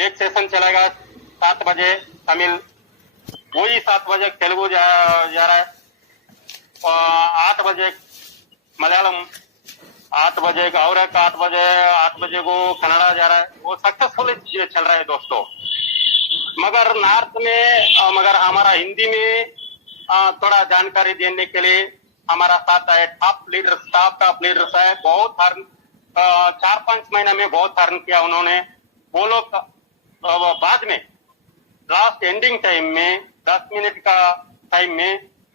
एक सेशन चलेगा 7 बजे तमिल, वही 7 बजे तेलुगु जा रहा है, और 8 बजे मलयालम, 8 बजे का और एक 8 बजे को कन्नड़ा जा रहा है। वो सक्सेसफुल चल रहा है दोस्तों। मगर नॉर्थ में मगर हमारा हिंदी में थोड़ा जानकारी देने के लिए हमारा साथ है टॉप लीडर्स है। बहुत 4-5 महीने में बहुत अर्न किया उन्होंने। वो लोग बाद में लास्ट एंडिंग टाइम में 10 मिनट का टाइम में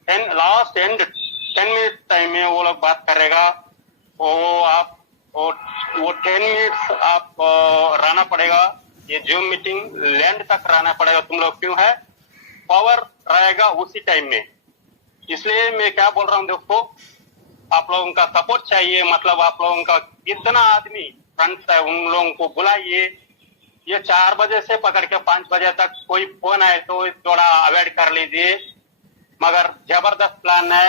लास्ट एंड 10 मिनट टाइम में वो लोग बात करेगा। वो 10 मिनट्स आप रहना पड़ेगा। ये जूम मीटिंग लैंड तक रहना पड़ेगा। तुम लोग क्यों है, पावर रहेगा उसी टाइम में। इसलिए मैं क्या बोल रहा हूँ दोस्तों, आप लोगों का सपोर्ट चाहिए। मतलब आप लोगों का कितना आदमी फ्रेंड्स है उन लोगों को बुलाइए। ये 4 बजे से पकड़ के 5 बजे तक कोई फोन आए तो थोड़ा अवॉइड कर लीजिए। मगर जबरदस्त प्लान है।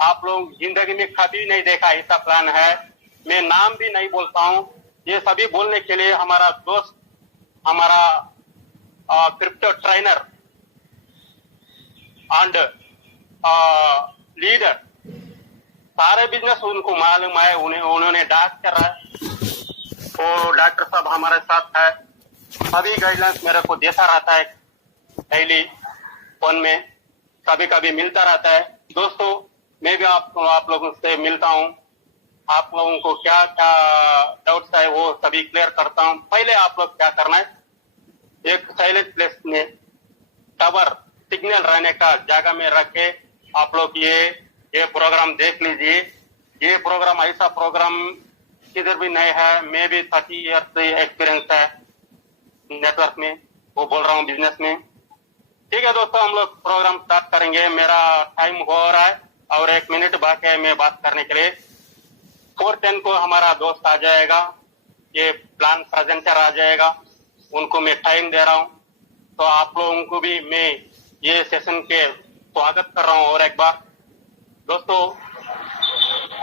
आप लोग जिंदगी में कभी नहीं देखा ऐसा प्लान है। मैं नाम भी नहीं बोलता हूँ। ये सभी बोलने के लिए हमारा दोस्त, हमारा क्रिप्टो ट्रेनर एंड लीडर, सारे बिजनेस उनको मालूम है। उन्होंने डाक कर रहा है। वो डॉक्टर साहब हमारे साथ है। सभी गाइडलाइंस मेरे को देता रहता है डेली फोन में, कभी कभी मिलता रहता है। दोस्तों मैं भी आप लोगों से मिलता हूँ। आप लोगों को क्या क्या डाउट्स है वो सभी क्लियर करता हूँ। पहले आप लोग क्या करना है, एक साइलेंट प्लेस में टावर सिग्नल रहने का जगह में रख के आप लोग ये प्रोग्राम देख लीजिए। ये प्रोग्राम ऐसा प्रोग्राम किधर भी नहीं है। मैं भी 30 ईयर्स से एक्सपीरियंस है नेटवर्क में, वो बोल रहा हूँ बिजनेस में। ठीक है दोस्तों, हम लोग प्रोग्राम स्टार्ट करेंगे। मेरा टाइम हो रहा है और 1 मिनट बाकी है मैं बात करने के लिए। 4:10 को हमारा दोस्त आ जाएगा, ये प्लान प्रेजेंटर आ जाएगा, उनको मैं टाइम दे रहा हूँ। तो आप लोगों को भी मैं ये सेशन के स्वागत कर रहा हूँ। और एक बार दोस्तों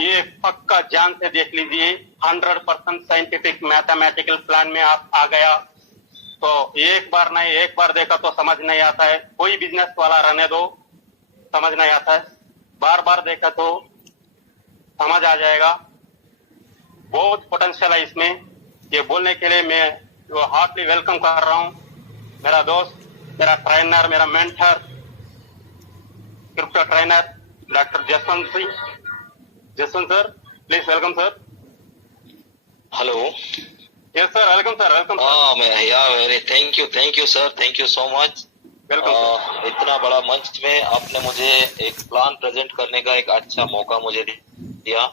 ये पक्का ध्यान से देख लीजिए। 100% साइंटिफिक मैथमेटिकल प्लान में आप आ गया तो एक बार नहीं, एक बार देखा तो समझ नहीं आता है। कोई बिजनेस वाला रहने दो, समझ नहीं आता है। बार बार देखा तो समझ आ जाएगा। बहुत पोटेंशियल है इसमें। ये बोलने के लिए मैं हार्टली वेलकम कर रहा हूँ मेरा दोस्त, मेरा ट्रेनर, मेरा mentor, crypto trainer doctor Jaswant sir. Please welcome sir. Hello. Yes sir, welcome sir, welcome. Very thank you sir, thank you so much. Welcome. इतना बड़ा मंच में आपने मुझे एक प्लान प्रेजेंट करने का एक अच्छा मौका मुझे दिया।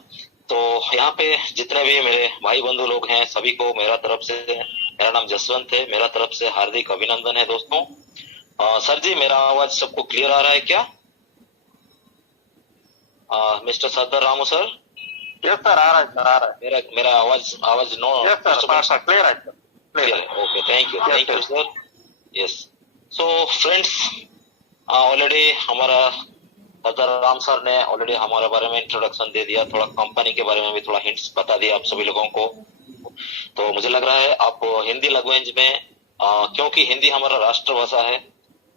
तो यहाँ पे जितने भी मेरे भाई बंधु लोग हैं सभी को मेरा तरफ से, मेरा नाम जसवंत है, मेरा तरफ से हार्दिक अभिनंदन है दोस्तों। सर जी मेरा आवाज सबको क्लियर आ रहा है क्या? Mister Sardar Ramu sir. Yes sir, आ रहा है सर, आ रहा है। मेरा आवाज नो? यस सर, क्लियर है सर, क्लियर है। Okay, thank you sir. Yes, so friends, already हमारा सरदार राम सर ने ऑलरेडी हमारे बारे में इंट्रोडक्शन दे दिया, थोड़ा कंपनी के बारे में भी थोड़ा हिंट्स बता दिया आप सभी लोगों को। तो मुझे लग रहा है आप हिंदी लैंग्वेज में, क्योंकि हिंदी हमारा राष्ट्रभाषा है,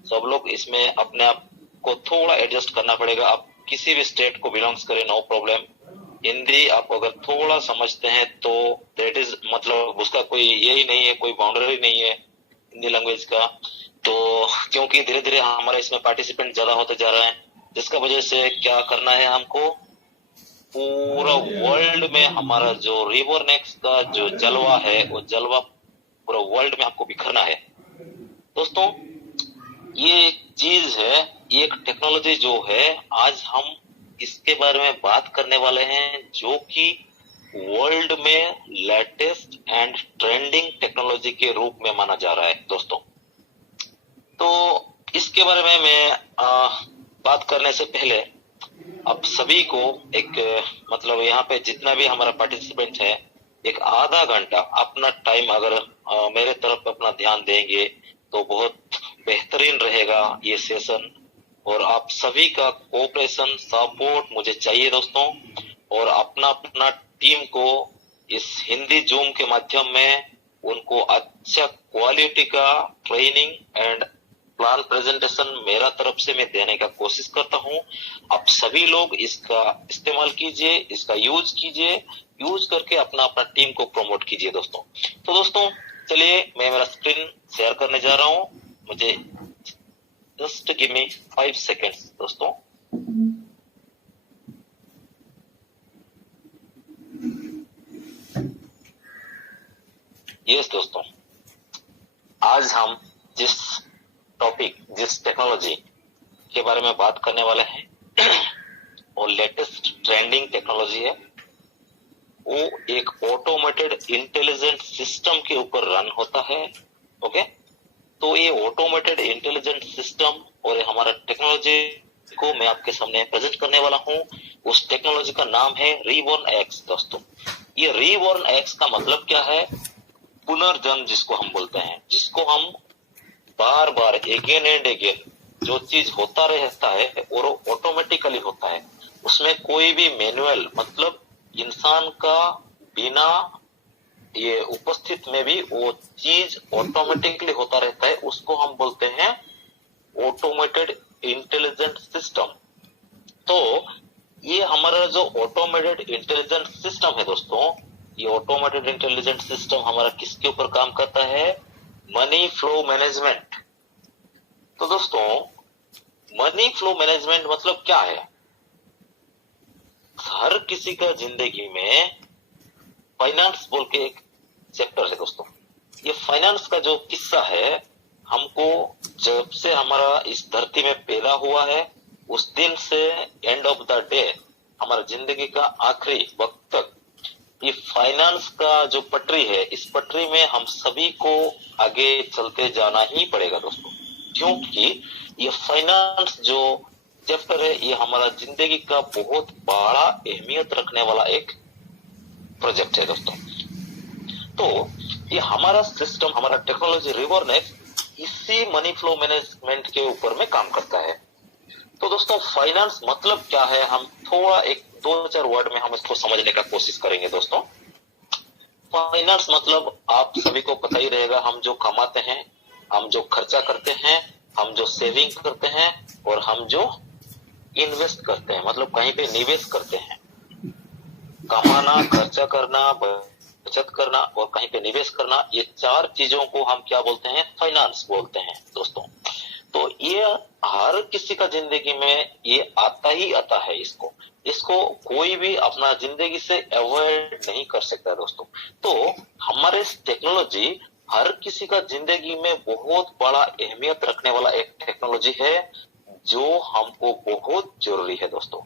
सब लोग इसमें अपने आप को थोड़ा एडजस्ट करना पड़ेगा। आप किसी भी स्टेट को बिलोंग्स करें, नो प्रॉब्लम। हिंदी आप अगर थोड़ा समझते हैं तो दैट इज, मतलब उसका कोई यही नहीं है, कोई बाउंड्री नहीं है हिंदी लैंग्वेज का। तो क्योंकि धीरे धीरे हमारा इसमें पार्टिसिपेंट ज्यादा होते जा रहा है, जिसका वजह से क्या करना है हमको, पूरा वर्ल्ड में हमारा जो रिवरनेक्स का जो जलवा है वो जलवा पूरा वर्ल्ड में आपको बिखरना है। दोस्तों ये चीज है, ये एक टेक्नोलॉजी जो है, आज हम इसके बारे में बात करने वाले हैं, जो कि वर्ल्ड में लेटेस्ट एंड ट्रेंडिंग टेक्नोलॉजी के रूप में माना जा रहा है दोस्तों। तो इसके बारे में मैं बात करने से पहले आप सभी को एक, मतलब यहाँ पे जितना भी हमारा पार्टिसिपेंट है, एक आधा घंटा अपना टाइम अगर मेरे तरफ अपना ध्यान देंगे तो बहुत बेहतरीन रहेगा ये सेशन। और आप सभी का कोऑपरेशन, सपोर्ट मुझे चाहिए दोस्तों। और अपना अपना टीम को इस हिंदी जूम के माध्यम में उनको अच्छा क्वालिटी का ट्रेनिंग एंड प्लान प्रेजेंटेशन मेरा तरफ से मैं देने का कोशिश करता हूं। आप सभी लोग इसका इस्तेमाल कीजिए, इसका यूज कीजिए, यूज करके अपना अपना टीम को प्रमोट कीजिए दोस्तों। तो दोस्तों चलिए मैं मेरा स्क्रीन शेयर करने जा रहा हूं। मुझे जस्ट गिव मी 5 सेकेंड्स दोस्तों। यस दोस्तों, आज हम जिस टेक्नोलॉजी के बारे में बात करने वाले हैं और लेटेस्ट ट्रेंडिंग टेक्नोलॉजी है, वो एक ऑटोमेटेड इंटेलिजेंट सिस्टम के ऊपर रन होता है। ओके, तो ये ऑटोमेटेड इंटेलिजेंट सिस्टम और हमारा टेक्नोलॉजी को मैं आपके सामने प्रेजेंट करने वाला हूं। उस टेक्नोलॉजी का नाम है रीबॉर्न एक्स दोस्तों। ये रीबॉर्न एक्स का मतलब क्या है? पुनर्जन्म जिसको हम बोलते हैं, जिसको हम बार बार अगेन एंड अगेन जो चीज होता रहता है और ऑटोमेटिकली होता है, उसमें कोई भी मैनुअल मतलब इंसान का बिना ये उपस्थित में भी वो चीज ऑटोमेटिकली होता रहता है, उसको हम बोलते हैं ऑटोमेटेड इंटेलिजेंट सिस्टम। तो ये हमारा जो ऑटोमेटेड इंटेलिजेंट सिस्टम है दोस्तों, ये ऑटोमेटेड इंटेलिजेंट सिस्टम हमारा किसके ऊपर काम करता है? Money flow management. तो दोस्तों मनी फ्लो मैनेजमेंट मतलब क्या है? हर किसी का जिंदगी में फाइनेंस बोल के एक चैप्टर है दोस्तों। ये फाइनेंस का जो किस्सा है, हमको जब से हमारा इस धरती में पैदा हुआ है उस दिन से एंड ऑफ द डे हमारा जिंदगी का आखिरी वक्त तक ये फाइनेंस का जो पटरी है, इस पटरी में हम सभी को आगे चलते जाना ही पड़ेगा दोस्तों, क्योंकि ये फाइनेंस जो चैप्टर है ये हमारा जिंदगी का बहुत बड़ा अहमियत रखने वाला एक प्रोजेक्ट है दोस्तों। तो ये हमारा सिस्टम, हमारा टेक्नोलॉजी रीबॉर्न एक्स इसी मनी फ्लो मैनेजमेंट के ऊपर में काम करता है। तो दोस्तों फाइनेंस मतलब क्या है, हम थोड़ा एक 2-4 वर्ड में हम इसको समझने का कोशिश करेंगे दोस्तों। फाइनेंस मतलब आप सभी को पता ही रहेगा, हम जो कमाते हैं, हम जो खर्चा करते हैं, हम जो सेविंग करते हैं और हम जो इन्वेस्ट करते हैं, मतलब कहीं पे निवेश करते हैं। कमाना, खर्चा करना, बचत करना और कहीं पे निवेश करना, ये 4 चीजों को हम क्या बोलते हैं? फाइनेंस बोलते हैं दोस्तों। तो ये हर किसी का जिंदगी में ये आता ही आता है। इसको कोई भी अपना जिंदगी से अवॉइड नहीं कर सकता दोस्तों। तो हमारे टेक्नोलॉजी हर किसी का जिंदगी में बहुत बड़ा अहमियत रखने वाला एक टेक्नोलॉजी है जो हमको बहुत जरूरी है दोस्तों।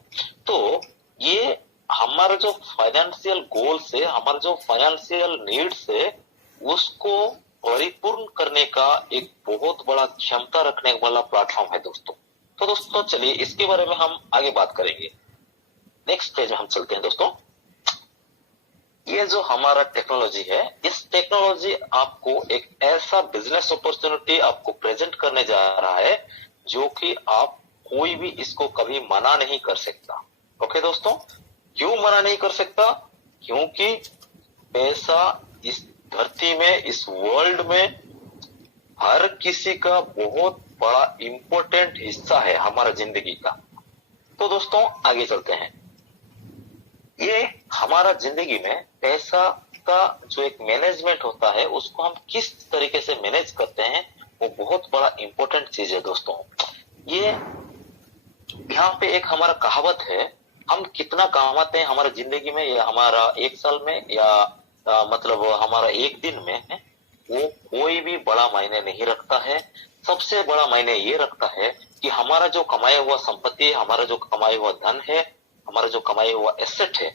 तो ये हमारा जो फाइनेंशियल गोल से, हमारा जो फाइनेंशियल नीड से, उसको परिपूर्ण करने का एक बहुत बड़ा क्षमता रखने वाला प्लेटफॉर्म है दोस्तों। तो दोस्तों चलिए इसके बारे में हम आगे बात करेंगे। नेक्स्ट पेज में हम चलते हैं दोस्तों। ये जो हमारा टेक्नोलॉजी है, इस टेक्नोलॉजी आपको एक ऐसा बिजनेस अपॉर्चुनिटी आपको प्रेजेंट करने जा रहा है जो कि आप कोई भी इसको कभी मना नहीं कर सकता। ओके दोस्तों, क्यों मना नहीं कर सकता? क्योंकि पैसा इस धरती में, इस वर्ल्ड में हर किसी का बहुत बड़ा इंपॉर्टेंट हिस्सा है हमारा जिंदगी का। तो दोस्तों आगे चलते हैं। ये हमारा जिंदगी में पैसा का जो एक मैनेजमेंट होता है, उसको हम किस तरीके से मैनेज करते हैं, वो बहुत बड़ा इंपॉर्टेंट चीज है दोस्तों। ये यहाँ पे एक हमारा कहावत है, हम कितना कमाते हैं हमारे जिंदगी में, या हमारा 1 साल में, या मतलब हमारा 1 दिन में, वो कोई भी बड़ा मायने नहीं रखता है। सबसे बड़ा मायने ये रखता है कि हमारा जो कमाया हुआ संपत्ति, हमारा जो कमाया हुआ धन है, हमारा जो कमाया हुआ एसेट है,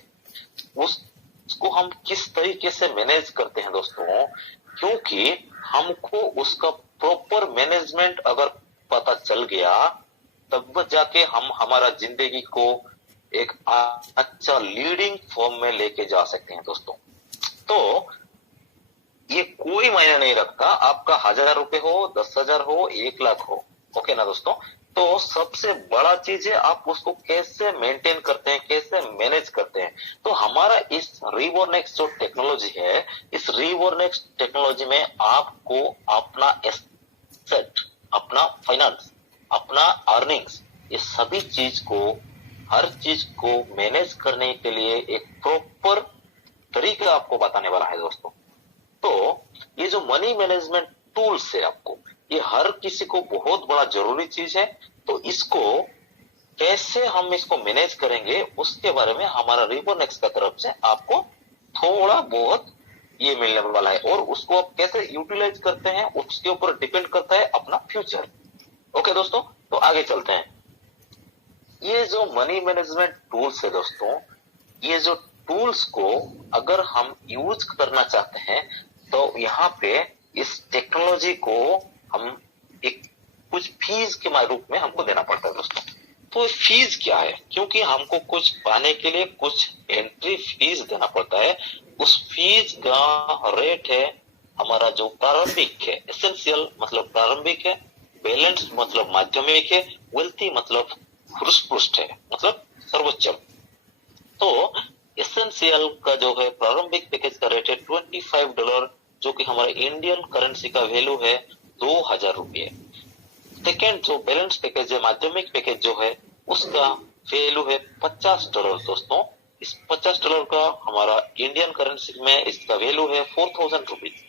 उसको हम किस तरीके से मैनेज करते हैं दोस्तों। क्योंकि हमको उसका प्रॉपर मैनेजमेंट अगर पता चल गया, तब जाके हम हमारा जिंदगी को एक अच्छा लीडिंग फॉर्म में लेके जा सकते हैं दोस्तों। तो ये कोई मायने नहीं रखता आपका 1000 रुपए हो, 10,000 हो, 1 लाख हो। ओके ना दोस्तों। तो सबसे बड़ा चीज है आप उसको कैसे मेंटेन करते हैं, कैसे मैनेज करते हैं। तो हमारा इस रिवॉर्नेक्स जो टेक्नोलॉजी है, इस रिवॉर्नेक्स टेक्नोलॉजी में आपको अपना एसेट, अपना फाइनेंस, अपना अर्निंग्स, ये सभी चीज को, हर चीज को मैनेज करने के लिए एक प्रॉपर तरीका आपको बताने वाला है दोस्तों। तो ये जो मनी मैनेजमेंट टूल्स है आपको, ये हर किसी को बहुत बड़ा जरूरी चीज है। तो इसको कैसे हम इसको मैनेज करेंगे उसके बारे में हमारा रिवॉर्नेक्स का तरफ से आपको थोड़ा बहुत ये मिलने वाला है, और उसको आप कैसे यूटिलाइज करते हैं उसके ऊपर डिपेंड करता है अपना फ्यूचर। ओके दोस्तों, तो आगे चलते हैं। ये जो मनी मैनेजमेंट टूल्स है दोस्तों, ये जो टूल्स को अगर हम यूज करना चाहते हैं तो यहाँ पे इस टेक्नोलॉजी को हम एक कुछ फीस के रूप में हमको देना पड़ता है दोस्तों। तो फीस क्या है, क्योंकि हमको कुछ पाने के लिए कुछ एंट्री फीस देना पड़ता है। उस फीस का रेट है हमारा जो प्रारंभिक है, एसेंशियल मतलब प्रारंभिक है, बैलेंस मतलब माध्यमिक है, वेल्थी मतलब हृष्ट है, मतलब सर्वोच्च। तो एसेंशियल का जो है प्रारंभिक पैकेज का रेट है $25, जो कि हमारे इंडियन करेंसी का वैल्यू है 2000 रुपये। सेकेंड जो बैलेंस पैकेज है, माध्यमिक पैकेज जो है, उसका वैल्यू है $50 दोस्तों। इस $50 का हमारा इंडियन करेंसी में इसका वैल्यू है 4000 रुपीज।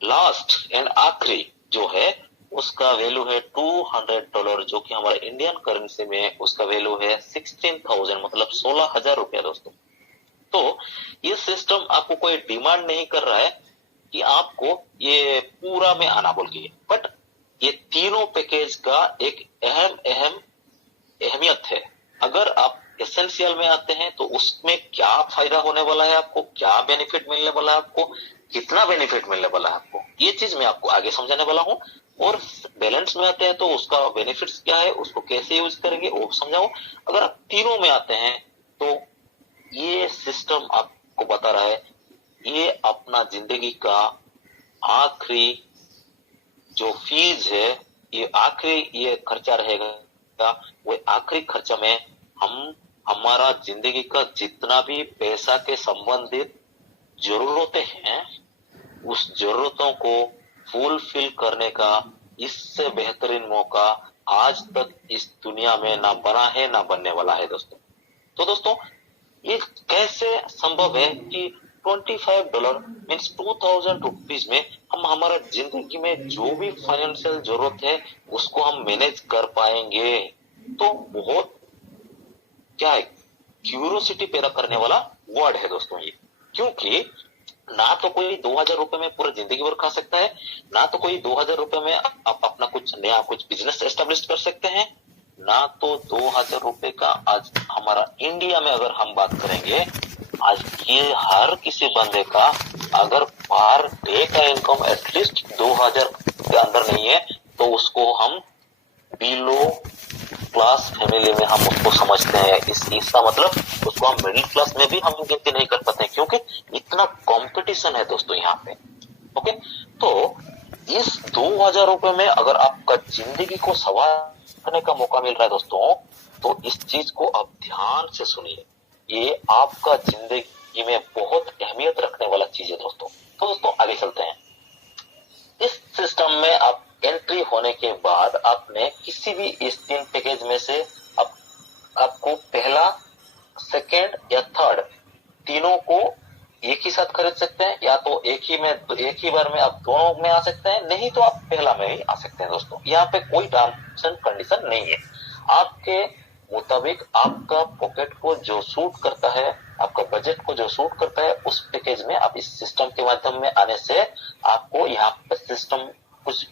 लास्ट एंड आखिरी जो है उसका वैल्यू है $200, जो कि हमारे इंडियन करेंसी में उसका वैल्यू है 16,000 मतलब 16,000 रुपया दोस्तों। तो ये सिस्टम आपको कोई डिमांड नहीं कर रहा है कि आपको ये पूरा में आना बोल के, बट ये तीनों पैकेज का एक अहमियत है। अगर आप एसेंशियल में आते हैं तो उसमें क्या फायदा होने वाला है आपको, क्या बेनिफिट मिलने वाला है आपको, कितना बेनिफिट मिलने वाला है आपको, ये चीज मैं आपको आगे समझाने वाला हूँ। और बैलेंस में आते हैं तो उसका बेनिफिट्स क्या है, उसको कैसे यूज करेंगे वो समझाओ। अगर आप तीनों में आते हैं तो ये सिस्टम आपको बता रहा है ये अपना जिंदगी का आखिरी जो फीस है, ये आखिरी ये खर्चा रहेगा, वो आखिरी खर्चा में हम हमारा जिंदगी का जितना भी पैसा के संबंधित जरूरतें हैं उस जरूरतों को फुलफिल करने का इससे बेहतरीन मौका आज तक इस दुनिया में ना बना है ना बनने वाला है दोस्तों। तो दोस्तों ये कैसे संभव है कि $25 मीन्स 2000 रुपीज में हम हमारा जिंदगी में जो भी फाइनेंशियल जरूरत है उसको हम मैनेज कर पाएंगे। तो बहुत क्या है, क्यूरियोसिटी पैदा करने वाला वर्ड है दोस्तों ये, क्योंकि ना तो कोई 2000 रुपए में पूरा जिंदगी भर खा सकता है, ना तो कोई 2000 रुपए में आप अपना कुछ नया कुछ बिजनेस एस्टेब्लिश कर सकते हैं, ना तो 2000 रुपए का आज हमारा इंडिया में अगर हम बात करेंगे, आज ये हर किसी बंदे का अगर पर डे का इनकम एटलीस्ट 2000 के अंदर नहीं है तो उसको हम बिलो क्लास फैमिली में हम उसको समझते हैं। इसका मतलब उसको हम मिडिल क्लास में भी हम गिनती नहीं कर पाते हैं, क्योंकि इतना कंपटीशन है दोस्तों यहाँ पे। ओके, तो इस 2000 रुपए में अगर आपका जिंदगी को संवारने का मौका मिल रहा है दोस्तों, तो इस चीज को आप ध्यान से सुनिए, ये आपका जिंदगी में बहुत अहमियत रखने वाला चीज है दोस्तों। तो दोस्तों आगे चलते हैं। इस सिस्टम में आप एंट्री होने के बाद आपने किसी भी इस 3 पैकेज में से आपको पहला, सेकेंड या थर्ड तीनों को एक ही साथ खरीद सकते हैं, या तो एक ही बार में आप दोनों में आ सकते हैं, नहीं तो आप पहला में ही आ सकते हैं दोस्तों। यहाँ पे कोई टर्म्स एंड कंडीशन नहीं है, आपके मुताबिक आपका पॉकेट को जो सूट करता है, आपका बजट को जो सूट करता है उस पैकेज में आप इस सिस्टम के माध्यम में आने से आपको यहाँ पे सिस्टम कुछ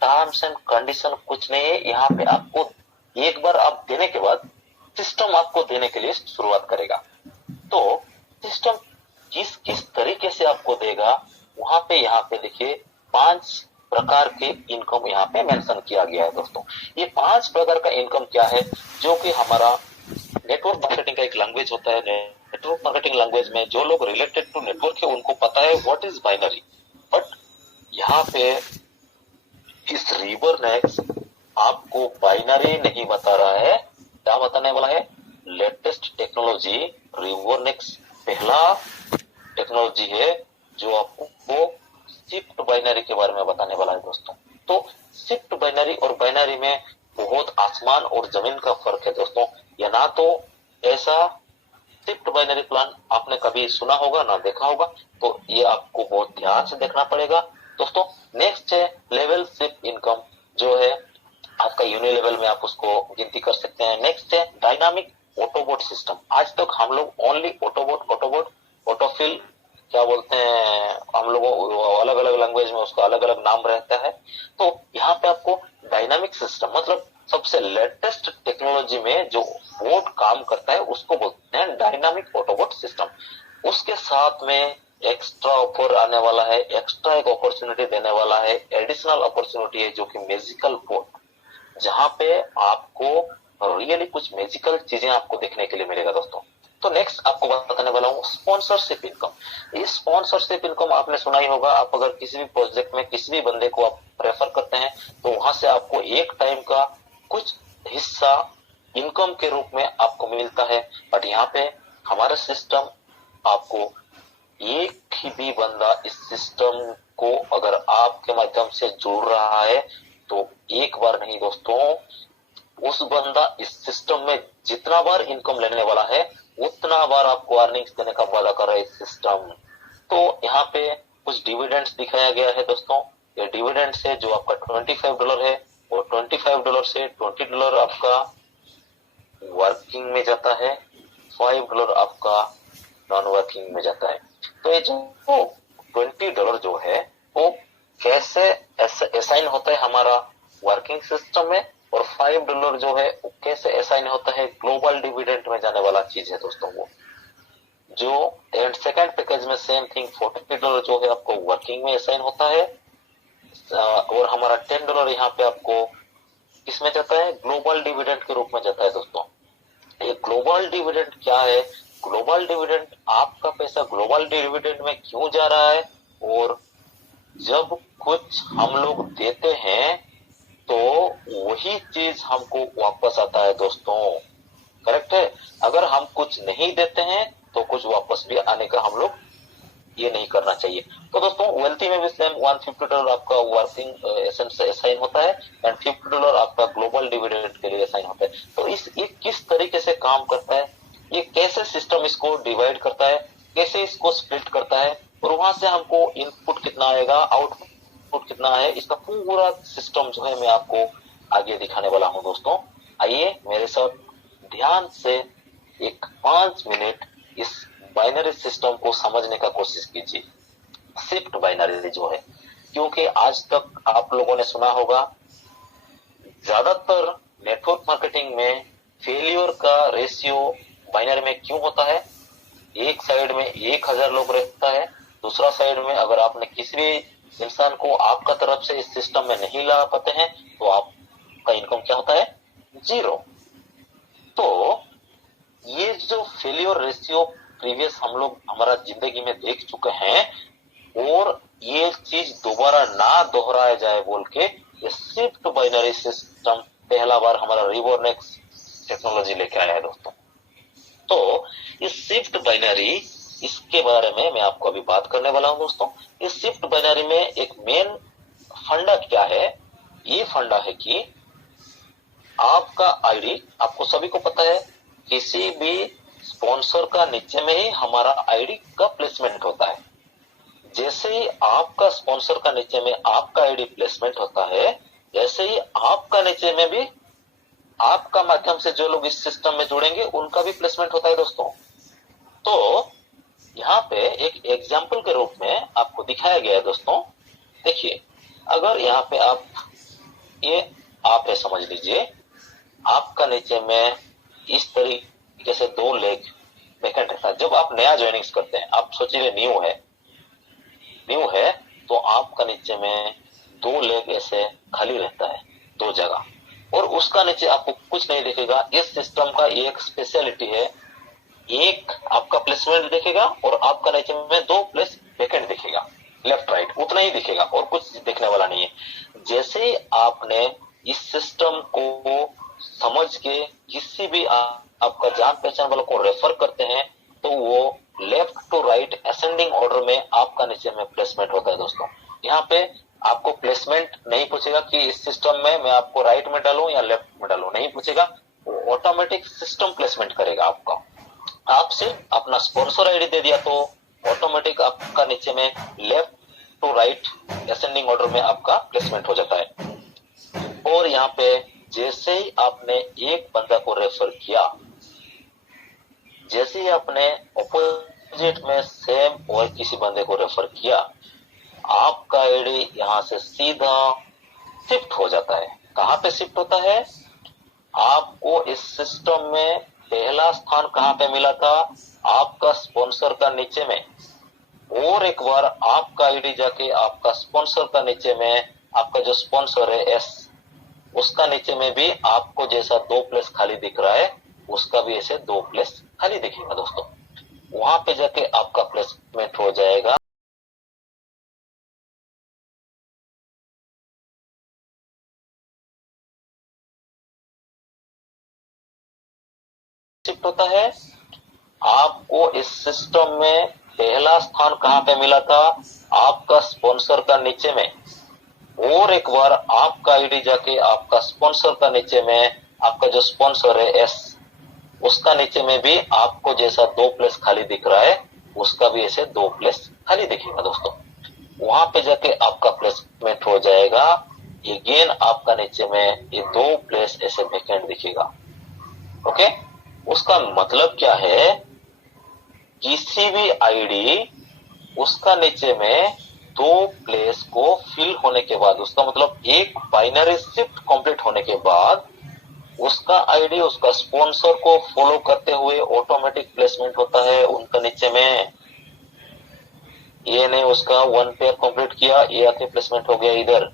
टर्म्स एंड कंडीशन कुछ नहीं है। यहाँ पे आपको एक बार आप देने के बाद सिस्टम आपको देने के लिए शुरुआत करेगा। तो सिस्टम किस किस तरीके से आपको देगा वहां पे यहाँ पे देखिए 5 प्रकार के इनकम यहाँ पे मेंशन किया गया है दोस्तों। ये 5 प्रकार का इनकम क्या है, जो कि हमारा नेटवर्क मार्केटिंग का एक लैंग्वेज होता है। नेटवर्क मार्केटिंग लैंग्वेज में जो लोग रिलेटेड टू नेटवर्क है उनको पता है व्हाट इज बाइनरी, बट यहाँ पे इस रिवरनेक्स आपको बाइनरी नहीं बता रहा है, क्या बताने वाला है? लेटेस्ट टेक्नोलॉजी रिवोनेक्स पहला टेक्नोलॉजी है जो आपको शिफ्ट बाइनरी के बारे में बताने वाला है दोस्तों। तो शिफ्ट बाइनरी और बाइनरी में बहुत आसमान और जमीन का फर्क है दोस्तों। या ना तो ऐसा शिफ्ट बाइनरी प्लान आपने कभी सुना होगा ना देखा होगा, तो ये आपको बहुत ध्यान से देखना पड़ेगा दोस्तों। नेक्स्ट है लेवल शिफ्ट इनकम, जो है आपका यूनि लेवल में आप उसको गिनती कर सकते हैं। नेक्स्ट है डायनामिक ऑटोबोट सिस्टम। आज तक हम लोग ओनली ऑटोबोट ऑटोफिल क्या बोलते हैं, हम लोगों अलग अलग लैंग्वेज में उसका अलग अलग नाम रहता है। तो यहाँ पे आपको डायनामिक सिस्टम मतलब सबसे लेटेस्ट टेक्नोलॉजी में जो बोट काम करता है उसको बोलते हैं डायनामिक ऑटोबोट सिस्टम। उसके साथ में एक्स्ट्रा ऑफर आने वाला है, एक्स्ट्रा एक अपॉर्चुनिटी देने वाला है, एडिशनल अपॉर्चुनिटी है जो कि मैजिकल बोट, जहां पे आपको रियली कुछ मैजिकल चीजें आपको देखने के लिए मिलेगा दोस्तों। तो नेक्स्ट आपको बताने वाला हूँ स्पॉन्सरशिप इनकम। इस स्पॉन्सरशिप इनकम आपने सुना ही होगा। आप अगर किसी भी प्रोजेक्ट में किसी भी बंदे को आप प्रेफर करते हैं तो वहां से आपको एक टाइम का कुछ हिस्सा इनकम के रूप में आपको मिलता है। बट यहाँ पे हमारा सिस्टम आपको एक ही भी बंदा इस सिस्टम को अगर आपके माध्यम से जुड़ रहा है तो एक बार नहीं दोस्तों, उस बंदा इस सिस्टम में जितना बार इनकम लेने वाला है उतना बार आपको अर्निंग्स देने का वादा कर रहा है इस सिस्टम। तो यहाँ पे कुछ डिविडेंड्स दिखाया गया है दोस्तों। ये डिविडेंड्स है जो आपका $25 है, और $25 से $20 आपका वर्किंग में जाता है, $5 आपका नॉन वर्किंग में जाता है। तो ये जो $20 जो है वो कैसे असाइन होता है हमारा वर्किंग सिस्टम में, और $5 जो है वो कैसे असाइन होता है ग्लोबल डिविडेंड में जाने वाला चीज है दोस्तों वो जो। एंड सेकंड पैकेज में सेम थिंग $40 जो है आपको वर्किंग में असाइन होता है, और हमारा $10 यहाँ पे आपको किसमें जाता है, ग्लोबल डिविडेंड के रूप में जाता है दोस्तों। ये ग्लोबल डिविडेंड क्या है? ग्लोबल डिविडेंड आपका पैसा ग्लोबल डिविडेंड में क्यों जा रहा है, और जब कुछ हम लोग देते हैं तो वही चीज हमको वापस आता है दोस्तों, करेक्ट है। अगर हम कुछ नहीं देते हैं तो कुछ वापस भी आने का हम लोग ये नहीं करना चाहिए। तो दोस्तों वेल्थी में भी सेम $150 आपका वर्किंग एसेंट से असाइन होता है, एंड $50 आपका ग्लोबल डिविडेंड के लिए असाइन होता है। तो ये किस तरीके से काम करता है, ये कैसे सिस्टम इसको डिवाइड करता है, कैसे इसको स्प्लिट करता है, और वहां से हमको इनपुट कितना आएगा, आउटपुट कितना है, इसका पूरा सिस्टम जो है मैं आपको आगे दिखाने वाला हूं दोस्तों। आइए मेरे साथ ध्यान से एक 5 मिनट इस बाइनरी सिस्टम को समझने का कोशिश कीजिए। शिफ्ट बाइनरी जो है, क्योंकि आज तक आप लोगों ने सुना होगा ज्यादातर नेटवर्क मार्केटिंग में फेलियर का रेशियो बाइनरी में क्यों होता है। एक साइड में 1000 लोग रहता है, दूसरा साइड में अगर आपने किसी भी इंसान को आपका तरफ से इस सिस्टम में नहीं ला पाते हैं तो आपका इनकम क्या होता है, 0। तो ये जो फेलियर रेशियो प्रीवियस हम लोग हमारा जिंदगी में देख चुके हैं, और ये चीज दोबारा ना दोहराया जाए बोल के ये शिफ्ट बाइनरी सिस्टम पहला बार हमारा रिवोनेक्स टेक्नोलॉजी लेके आया है दोस्तों। तो इस शिफ्ट बाइनरी, इसके बारे में मैं आपको अभी बात करने वाला हूं दोस्तों। इस शिफ्ट बाइनरी में एक मेन फंडा क्या है, ये फंडा है कि आपका आईडी, आपको सभी को पता है किसी भी स्पॉन्सर का नीचे में ही हमारा आईडी का प्लेसमेंट होता है। जैसे ही आपका स्पॉन्सर का नीचे में आपका आईडी प्लेसमेंट होता है, जैसे ही आपका नीचे में भी आपका माध्यम से जो लोग इस सिस्टम में जुड़ेंगे उनका भी प्लेसमेंट होता है दोस्तों। तो यहाँ पे एक एग्जाम्पल के रूप में आपको दिखाया गया है दोस्तों। देखिए, अगर यहाँ पे ये आप है समझ लीजिए, आपका नीचे में इस तरीके से 2 लेग वैकेंट रहता है। जब आप नया ज्वाइनिंग्स करते हैं, आप सोचिए न्यू है तो आपका नीचे में 2 लेग ऐसे खाली रहता है, 2 जगह, और उसका नीचे आपको कुछ नहीं दिखेगा। इस सिस्टम का एक स्पेशलिटी है, एक आपका प्लेसमेंट दिखेगा और आपका नीचे में 2 प्लेस वैकेंट दिखेगा, लेफ्ट राइट उतना ही दिखेगा और कुछ देखने वाला नहीं है। जैसे ही आपने इस सिस्टम को समझ के किसी भी आपका जान पहचान वालों को रेफर करते हैं तो वो left to right ascending order में आपका नीचे में प्लेसमेंट होता है दोस्तों। यहाँ पे आपको प्लेसमेंट नहीं पूछेगा कि इस सिस्टम में मैं आपको राइट में डालूं या लेफ्ट में डालूं, नहीं पूछेगा, वो ऑटोमेटिक सिस्टम प्लेसमेंट करेगा आपका। आप सिर्फ अपना स्पॉन्सर आईडी दे दिया तो ऑटोमेटिक आपका नीचे में left to right ascending order में आपका प्लेसमेंट हो जाता है। और यहाँ पे जैसे ही आपने एक बंदा को रेफर किया, जैसे ही आपने ऑपोजिट में सेम और किसी बंदे को रेफर किया, आपका आईडी यहाँ से सीधा शिफ्ट हो जाता है। कहाँ पे शिफ्ट होता है? आपको इस सिस्टम में पहला स्थान कहाँ पे मिला था? आपका स्पॉन्सर का नीचे में। और एक बार आपका आईडी जाके आपका स्पॉन्सर का नीचे में, आपका जो स्पॉन्सर है एस, उसका नीचे में भी आपको जैसा 2 प्लेस खाली दिख रहा है, उसका भी ऐसे 2 प्लेस खाली दिखेगा दोस्तों। वहां पे जाके आपका प्लेसमेंट हो जाएगा। शिफ्ट होता है। आपको इस सिस्टम में पहला स्थान कहाँ पे मिला था? आपका स्पॉन्सर का नीचे में। और एक बार आपका आईडी जाके आपका स्पॉन्सर का नीचे में, आपका जो स्पॉन्सर है एस, उसका नीचे में भी आपको जैसा 2 प्लेस खाली दिख रहा है, उसका भी ऐसे 2 प्लेस खाली दिखेगा दोस्तों। वहां पे जाके आपका प्लेसमेंट हो जाएगा। अगेन आपका नीचे में ये 2 प्लेस ऐसे वैकेंट दिखेगा। ओके, उसका मतलब क्या है? किसी भी आईडी उसका नीचे में 2 प्लेस को फिल होने के बाद, उसका मतलब एक बाइनरी शिफ्ट कंप्लीट होने के बाद उसका आईडी उसका स्पॉन्सर को फॉलो करते हुए ऑटोमेटिक प्लेसमेंट होता है उनका नीचे में। ए ने उसका 1 पेयर कंप्लीट किया, ए आके प्लेसमेंट हो गया इधर।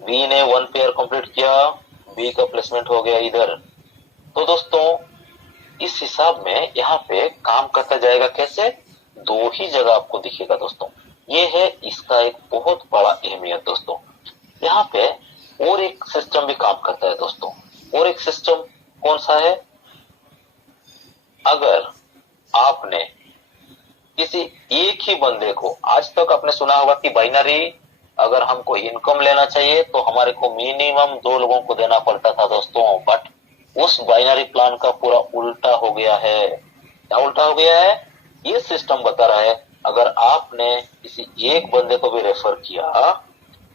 बी ने 1 पेयर कंप्लीट किया, बी का प्लेसमेंट हो गया इधर। तो दोस्तों इस हिसाब में यहाँ पे काम करता जाएगा। कैसे? 2 ही जगह आपको दिखेगा दोस्तों। ये है इसका एक बहुत बड़ा अहमियत दोस्तों। यहाँ पे और एक सिस्टम भी काम करता है दोस्तों। और एक सिस्टम कौन सा है? अगर आपने किसी एक ही बंदे को, आज तक आपने सुना होगा कि बाइनरी अगर हमको इनकम लेना चाहिए तो हमारे को मिनिमम 2 लोगों को देना पड़ता था दोस्तों। बट उस बाइनरी प्लान का पूरा उल्टा हो गया है। क्या उल्टा हो गया है? ये सिस्टम बता रहा है अगर आपने किसी एक बंदे को भी रेफर किया,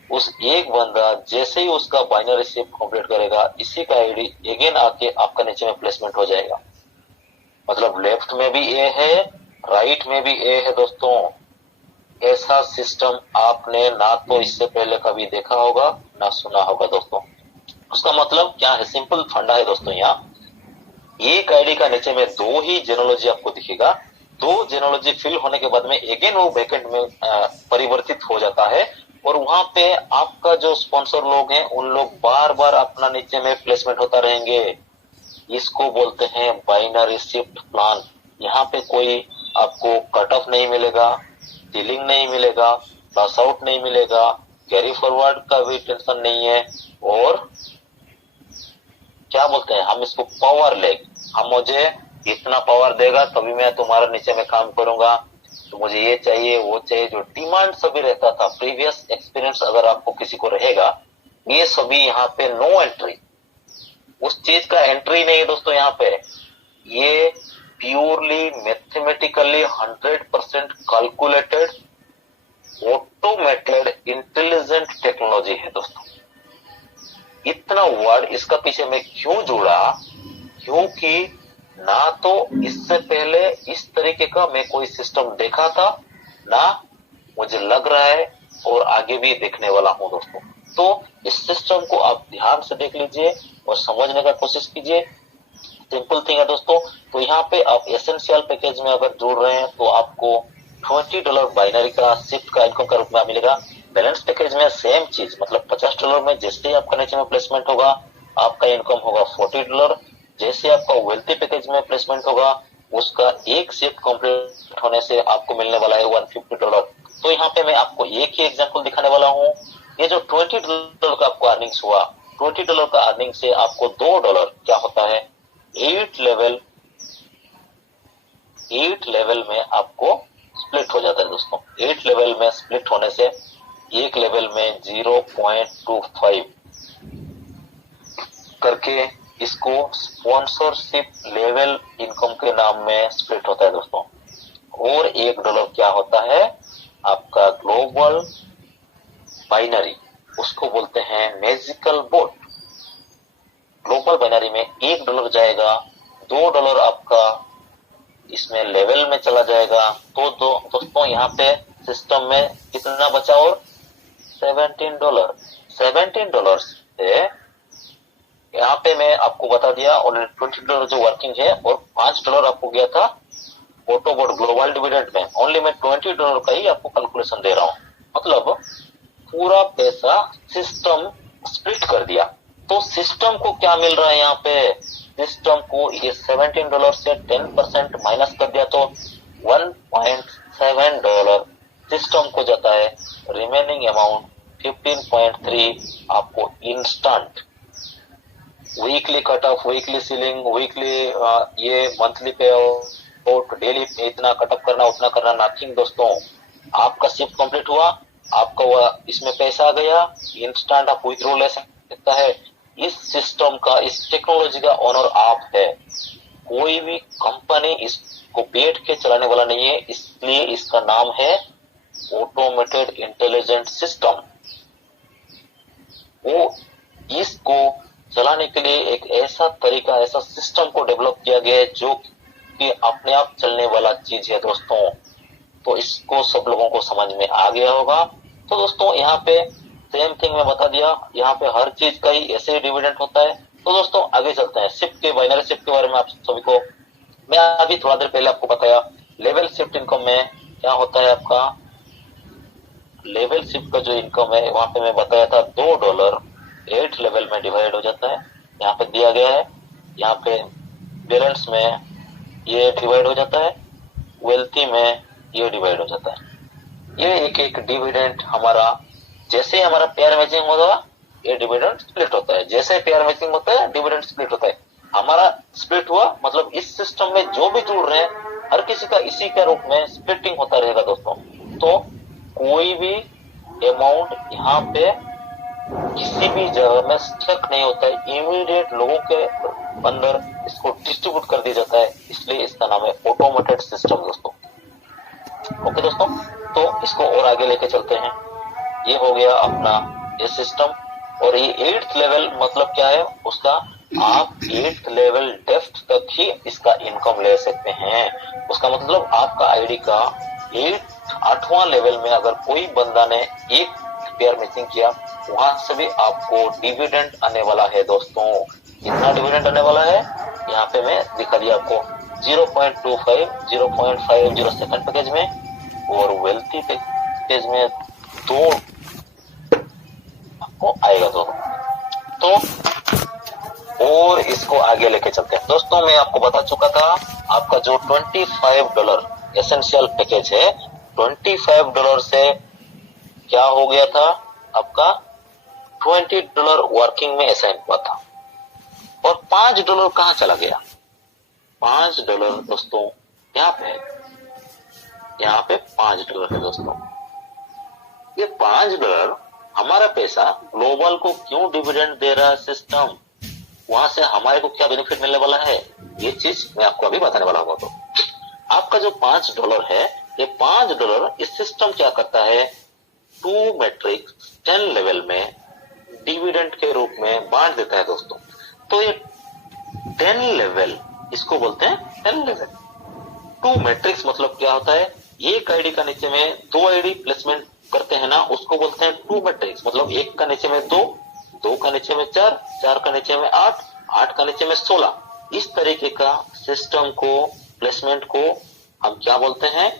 उस एक बंदा जैसे ही उसका बाइनरी शिफ्ट कंप्लीट करेगा, इसी का आईडी अगेन आके आपका नीचे में प्लेसमेंट हो जाएगा। मतलब लेफ्ट में भी ए है, राइट में भी ए है दोस्तों। ऐसा सिस्टम आपने ना तो इससे पहले कभी देखा होगा ना सुना होगा दोस्तों। उसका मतलब क्या है? सिंपल फंडा है दोस्तों। यहाँ एक आईडी का नीचे में 2 ही जेनोलॉजी आपको दिखेगा। 2 जेनोलॉजी फिल होने के बाद में अगेन वो वैकेंट में परिवर्तित हो जाता है। और वहां पे आपका जो स्पॉन्सर लोग हैं उन लोग बार बार अपना नीचे में प्लेसमेंट होता रहेंगे। इसको बोलते हैं बाइनरी शिफ्ट प्लान। यहाँ पे कोई आपको कट ऑफ नहीं मिलेगा, डीलिंग नहीं मिलेगा, लॉस आउट नहीं मिलेगा, कैरी फॉरवर्ड का भी टेंशन नहीं है। और क्या बोलते हैं हम इसको? Power leg. हम मुझे इतना पावर देगा तभी मैं तुम्हारे नीचे में काम करूंगा, तो मुझे ये चाहिए वो चाहिए। जो डिमांड सभी रहता था, प्रीवियस एक्सपीरियंस अगर आपको किसी को रहेगा, ये सभी यहाँ पे नो एंट्री, उस चीज का एंट्री नहीं है दोस्तों। यहाँ पे ये purely mathematically 100% calculated automated intelligent technology है दोस्तों। इतना वर्ड इसका पीछे में क्यों जुड़ा? क्योंकि ना तो इससे पहले इस तरीके का मैं कोई सिस्टम देखा था, ना मुझे लग रहा है और आगे भी देखने वाला हूं दोस्तों। तो इस सिस्टम को आप ध्यान से देख लीजिए और समझने का कोशिश कीजिए। सिंपल थिंग है दोस्तों। तो यहाँ पे आप एसेंशियल पैकेज में अगर जुड़ रहे हैं तो आपको $20 बाइनरी का शिफ्ट का इनकम का रूप में मिलेगा। बैलेंस पैकेज में सेम चीज, मतलब $50 में जैसे ही आपका नीचे में प्लेसमेंट होगा आपका इनकम होगा $40। जैसे आपका वेल्थी पैकेज में प्लेसमेंट होगा उसका एक शिफ्ट कंप्लीट होने से आपको मिलने वाला है $150। तो यहाँ पे मैं आपको एक ही एग्जांपल दिखाने वाला हूँ। ये जो $20 का आपको अर्निंग्स हुआ, $20 का अर्निंग से आपको $2 क्या होता है, 8 लेवल में आपको स्प्लिट हो जाता है दोस्तों। 8 लेवल में स्प्लिट होने से एक लेवल में 0.25 करके इसको स्पॉन्सरशिप लेवल इनकम के नाम में स्प्लिट होता है दोस्तों। और $1 क्या होता है, आपका ग्लोबल बाइनरी, उसको बोलते हैं मैजिकल बोट। ग्लोबल बाइनरी में $1 जाएगा, $2 आपका इसमें लेवल में चला जाएगा। तो दोस्तों यहाँ पे सिस्टम में कितना बचा, और $17। $17 से यहाँ पे मैं आपको बता दिया ऑलरेडी $20 जो वर्किंग है, और $5 आपको गया था ऑटोबोट ग्लोबल डिविडेंड में। ओनली मैं $20 का ही आपको कैलकुलेशन दे रहा हूँ, मतलब पूरा पैसा सिस्टम स्प्लिट कर दिया। तो सिस्टम को क्या मिल रहा है यहाँ पे, सिस्टम को ये $17 से 10% माइनस कर दिया तो $1.7 सिस्टम को जाता है। रिमेनिंग अमाउंट 15.3 आपको instant weekly cut off, weekly ceiling, weekly ये मंथली पे आउट, डेली इतना कटअप करना उतना करना, नथिंग दोस्तों। आपका शिफ्ट कंप्लीट हुआ, आपका वह इसमें पैसा आ गया, इंस्टेंट आप विथड्रॉ ले सकता है। इस सिस्टम का, इस टेक्नोलॉजी का ओनर आप है। कोई भी कंपनी इसको बैठ के चलाने वाला नहीं है, इसलिए इसका नाम है ऑटोमेटेड इंटेलिजेंट सिस्टम। वो इसको चलाने के लिए एक ऐसा तरीका, ऐसा सिस्टम को डेवलप किया गया है जो कि अपने आप चलने वाला चीज है दोस्तों। तो इसको सब लोगों को समझ में आ गया होगा। तो दोस्तों यहाँ पे सेम थिंग मैं बता दिया, यहाँ पे हर चीज का ही ऐसे ही डिविडेंड होता है। तो दोस्तों आगे चलते हैं शिफ्ट के, बाइनरी शिफ्ट के बारे में। आप सभी को मैं अभी थोड़ा देर पहले आपको बताया लेवल शिफ्ट इनकम में क्या होता है। आपका लेवल शिफ्ट का जो इनकम है वहां पे मैं बताया था $2 8 लेवल में डिवाइड हो जाता है। यहाँ पे दिया गया है, यहाँ पे बैलेंस में ये डिवाइड हो जाता है, वेल्थी में ये डिवाइड हो जाता है। ये एक एक डिविडेंड हमारा, जैसे हमारा पेयर मैचिंग होगा ये डिविडेंड स्प्लिट होता है, जैसे पेयर मैचिंग होता है डिविडेंड स्प्लिट होता है। हमारा स्प्लिट हुआ मतलब इस सिस्टम में जो भी जुड़ रहे हैं हर किसी का इसी के रूप में स्प्लिटिंग होता रहेगा दोस्तों। तो कोई भी अमाउंट यहाँ पे किसी भी जगह में स्टक नहीं होता है, इमीडिएट लोगों के अंदर इसको डिस्ट्रीब्यूट कर दिया जाता है, इसलिए इसका नाम है ऑटोमेटेड सिस्टम दोस्तों। ओके दोस्तों, तो इसको और आगे लेके चलते हैं। ये हो गया अपना ये सिस्टम। और ये 8th लेवल मतलब क्या है उसका, आप 8th लेवल डेप्थ तक ही इसका इनकम ले सकते हैं। उसका मतलब आपका आईडी का 8वां लेवल में अगर कोई बंदा ने एक पेयर मैचिंग किया, वहां से भी आपको डिविडेंड आने वाला है दोस्तों। कितना डिविडेंड आने वाला है यहाँ पे मैं दिखा दिया आपको, 0.50 सेकंड पैकेज में, और वेल्थी पैकेज में 2 आपको आएगा तो और इसको आगे लेके चलते हैं दोस्तों। मैं आपको बता चुका था आपका जो $25 एसेंशियल पैकेज है, $25 से क्या हो गया था, आपका $20 वर्किंग में असाइन हुआ था। और $5 कहां चला गया, $5 दोस्तों यहाँ पे $5 है दोस्तों। ये $5 हमारा पैसा ग्लोबल को क्यों डिविडेंड दे रहा है सिस्टम, वहां से हमारे को क्या बेनिफिट मिलने वाला है, ये चीज मैं आपको अभी बताने वाला हूँ। तो आपका जो $5 है, ये $5 इस सिस्टम क्या करता है, 2 मैट्रिक्स 10 लेवल में डिविडेंड के रूप में बांट देता है दोस्तों। तो ये 10 लेवल इसको बोलते हैं 10 लेवल। 2 मैट्रिक्स मतलब क्या होता है, एक आईडी का नीचे में 2 आईडी प्लेसमेंट करते हैं ना, उसको बोलते हैं 2 मैट्रिक्स। मतलब एक का नीचे में 2, 2 का नीचे में 4, 4 का नीचे में 8, 8 का नीचे में 16। इस तरीके का सिस्टम को, प्लेसमेंट को हम क्या बोलते हैं,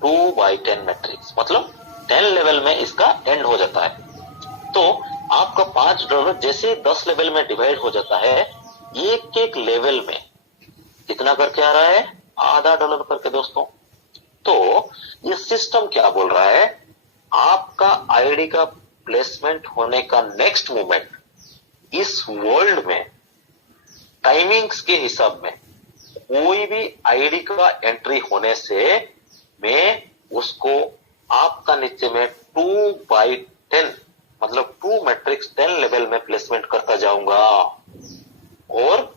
2/10 मैट्रिक्स। मतलब 10 लेवल में इसका एंड हो जाता है। तो आपका $5 जैसे 10 लेवल में डिवाइड हो जाता है, एक एक लेवल में कितना करके आ रहा है, $0.5 करके दोस्तों। तो ये सिस्टम क्या बोल रहा है, आपका आईडी का प्लेसमेंट होने का नेक्स्ट मोमेंट इस वर्ल्ड में टाइमिंग्स के हिसाब में कोई भी आईडी का एंट्री होने से मैं उसको आपका नीचे में 2/10 मतलब 2 × 10 लेवल में प्लेसमेंट करता जाऊंगा और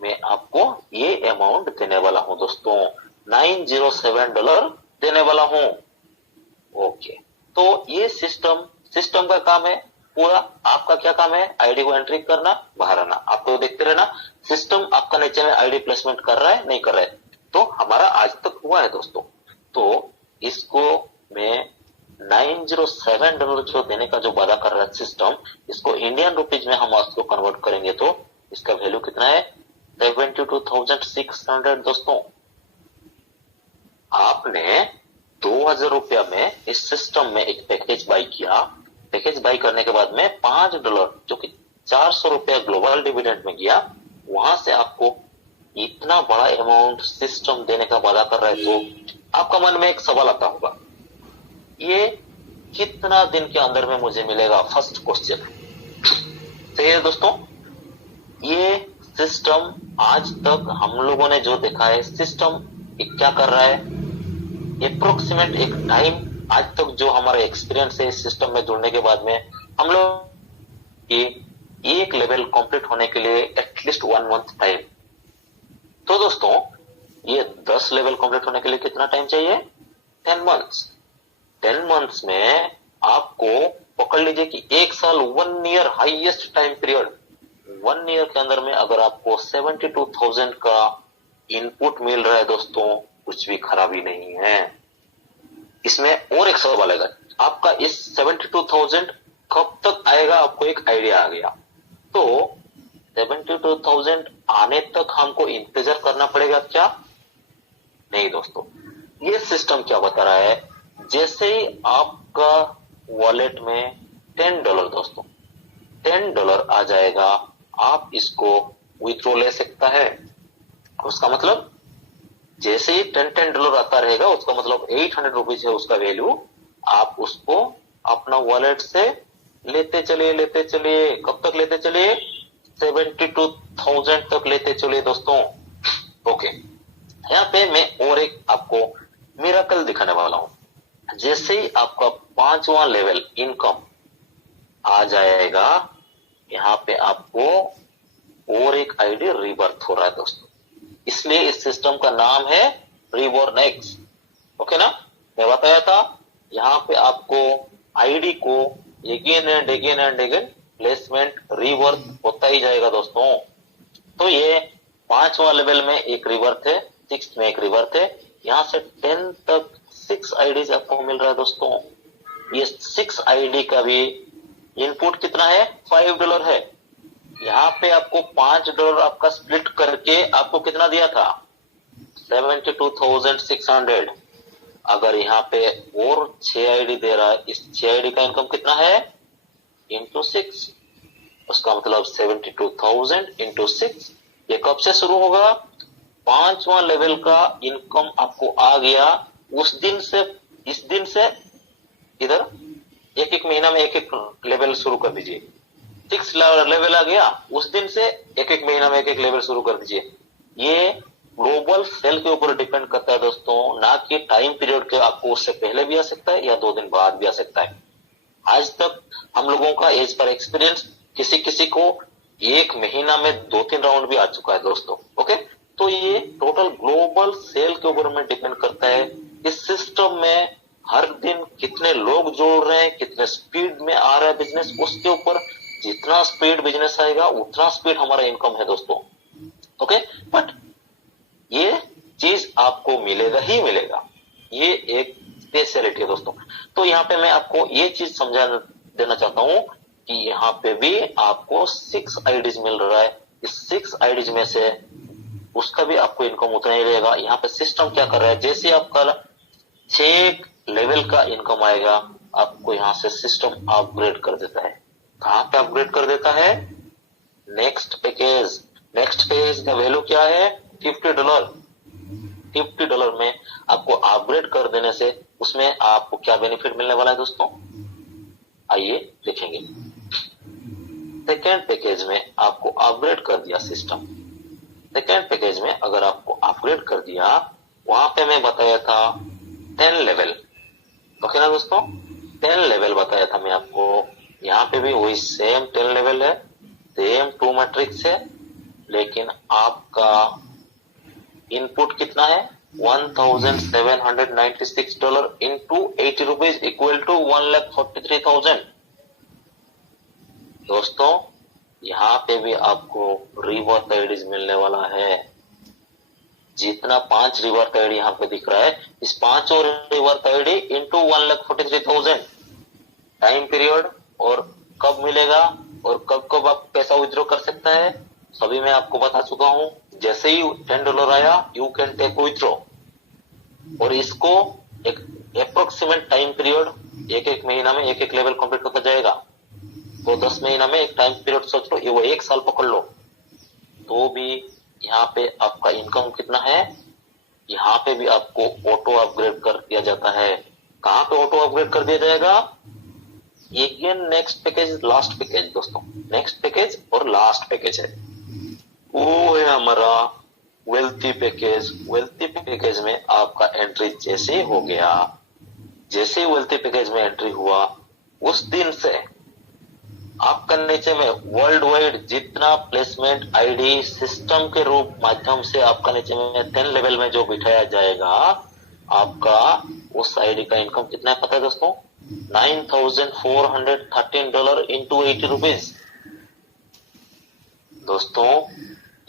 मैं आपको ये अमाउंट देने वाला हूं दोस्तों, $907 देने वाला हूं। ओके, तो ये सिस्टम का काम है पूरा। आपका क्या काम है? आईडी को एंट्री करना, बाहर आना। आप तो देखते रहना सिस्टम आपका नीचे में आईडी प्लेसमेंट कर रहा है नहीं कर रहा है। तो हमारा आज तक हुआ है दोस्तों। तो इसको मैं $907 जो देने का जो वादा कर रहा है सिस्टम, इसको इंडियन रुपीज में हम उसको कन्वर्ट करेंगे तो इसका वैल्यू कितना है? 72,600 दोस्तों। आपने 2,000 रुपया में इस सिस्टम में एक पैकेज बाई किया। पैकेज बाई करने के बाद में $5 जो कि 400 रुपया ग्लोबल डिविडेंड में गया, वहां से आपको इतना बड़ा अमाउंट सिस्टम देने का वादा कर रहा है। तो आपका मन में एक सवाल आता होगा, ये कितना दिन के अंदर में मुझे मिलेगा? फर्स्ट क्वेश्चन सही है दोस्तों। ये सिस्टम आज तक हम लोगों ने जो देखा है, सिस्टम क्या कर रहा है, अप्रोक्सीमेट एक टाइम आज तक जो हमारा एक्सपीरियंस है इस सिस्टम में जुड़ने के बाद में, हम लोग एक लेवल कंप्लीट होने के लिए एटलीस्ट 1 मंथ टाइम। तो दोस्तों ये 10 लेवल कंप्लीट होने के लिए कितना टाइम चाहिए? 10 मंथ्स। 10 मंथ्स में आपको पकड़ लीजिए कि 1 साल, 1 year highest time period, 1 year के अंदर में अगर आपको 72,000 का इनपुट मिल रहा है दोस्तों, कुछ भी खराबी नहीं है। इसमें और एक सवाल आएगा, आपका इस 72,000 कब तक आएगा? आपको एक आइडिया आ गया। तो 72,000 आने तक हमको इंतजार करना पड़ेगा क्या? नहीं दोस्तों, ये सिस्टम क्या बता रहा है, जैसे ही आपका वॉलेट में $10 दोस्तों, $10 आ जाएगा, आप इसको विथड्रॉ ले सकता है। उसका मतलब जैसे ही $10 आता रहेगा, उसका मतलब 800 रुपीज है उसका वैल्यू। आप उसको अपना वॉलेट से लेते चलिए। कब तक लेते चलिए? 72,000 तक लेते चलिए दोस्तों। ओके, यहाँ पे मैं और एक आपको मिरेकल दिखाने वाला हूं। जैसे ही आपका 5वां लेवल इनकम आ जाएगा, यहाँ पे आपको और एक आईडी रिबर्थ हो रहा है दोस्तों। इसलिए इस सिस्टम का नाम है रिबॉर्न एक्स। ओके ना, मैं बताया था यहाँ पे आपको आईडी को अगेन एंड अगेन प्लेसमेंट रिवर्थ होता ही जाएगा दोस्तों। तो ये 5वां लेवल में एक रिवर्थ है, 6th में एक रिवर्थ है, यहाँ से 10 तक 6 आईडीज आपको मिल रहा है दोस्तों। ये 6 आईडी का भी इनपुट कितना है? $5 है। यहाँ पे आपको $5 आपका स्प्लिट करके आपको कितना दिया था? 72,600। अगर यहाँ पे और 6 आईडी दे रहा है, इस 6 आईडी का इनकम कितना है? इंटू 6, उसका मतलब 72,000 इंटू 6। ये कब से शुरू होगा? 5वां लेवल का इनकम आपको आ गया उस दिन से, इस दिन से इधर एक महीना में एक लेवल शुरू कर दीजिए। 6 लेवल आ गया, उस दिन से एक महीना में एक लेवल शुरू कर दीजिए। ये ग्लोबल सेल के ऊपर डिपेंड करता है दोस्तों, ना कि टाइम पीरियड के। आपको उससे पहले भी आ सकता है या 2 दिन बाद भी आ सकता है। आज तक हम लोगों का एज पर एक्सपीरियंस, किसी को 1 महीना में 2-3 राउंड भी आ चुका है दोस्तों। ओके, तो ये टोटल ग्लोबल सेल के ऊपर में डिपेंड करता है। इस सिस्टम में हर दिन कितने लोग जोड़ रहे हैं, कितने स्पीड में आ रहा है बिजनेस, उसके ऊपर जितना स्पीड बिजनेस आएगा उतना स्पीड हमारा इनकम है दोस्तों। ओके, बट ये चीज आपको मिलेगा ही मिलेगा, ये एक स्पेशलिटी है दोस्तों। तो यहाँ पे मैं आपको ये चीज समझा देना चाहता हूं कि यहाँ पे भी आपको 6 आईडीज मिल रहा है। इस 6 आईडीज में से उसका भी आपको इनकम उतना ही रहेगा। यहाँ पे सिस्टम क्या कर रहा है, जैसे आपका 6 लेवल का इनकम आएगा, आपको यहाँ से सिस्टम अपग्रेड कर देता है। कहाँ पे अपग्रेड कर देता है? नेक्स्ट पैकेज का वैल्यू क्या है? $50। $50 में आपको अपग्रेड कर देने से उसमें आपको क्या बेनिफिट मिलने वाला है दोस्तों? आइए देखेंगे। सेकेंड पैकेज में आपको अपग्रेड कर दिया सिस्टम। सेकेंड पैकेज में अगर आपको अपग्रेड कर दिया, वहां पे मैं बताया था 10 लेवल, ओके ना दोस्तों, 10 लेवल बताया था मैं आपको। यहाँ पे भी वही सेम 10 लेवल है, सेम 2 मैट्रिक्स है, लेकिन आपका इनपुट कितना है, $1,796 इंटू 80 रुपीज इक्वल टू 1,43,000। दोस्तों यहाँ पे भी आपको रिवर्स आईडीज मिलने वाला है। जितना 5 रिवर्स आईडी यहाँ पे दिख रहा है, इस 5 और reverse ID into 1,43,000 time period, और कब मिलेगा और कब कब आप पैसा विड्रॉ कर सकता है, सभी मैं आपको बता चुका हूं। जैसे ही $10 आया, यू कैन टेक विड्रॉ, और इसको एक अप्रोक्सीमेट टाइम पीरियड, एक महीना में एक लेवल कंप्लीट होता जाएगा। तो 10 महीना में एक टाइम पीरियड सोच लो, ये वो 1 साल पकड़ लो, तो भी यहाँ पे आपका इनकम कितना है। यहाँ पे भी आपको ऑटो अपग्रेड कर दिया जाता है। कहाँ पे ऑटो अपग्रेड कर दिया जाएगा, again next package, last package दोस्तों, नेक्स्ट पैकेज और लास्ट पैकेज है, वो है हमारा वेल्थी पैकेज। वेल्थी पैकेज में आपका एंट्री जैसे हो गया, जैसे ही वेल्थी पैकेज में एंट्री हुआ, उस दिन से आपका नीचे में वर्ल्ड वाइड जितना प्लेसमेंट आईडी सिस्टम के रूप माध्यम से आपका नीचे में 10 लेवल में जो बिठाया जाएगा, आपका उस आईडी का इनकम कितना है पता है दोस्तों, $9,413 इंटू 80 रुपीज। दोस्तों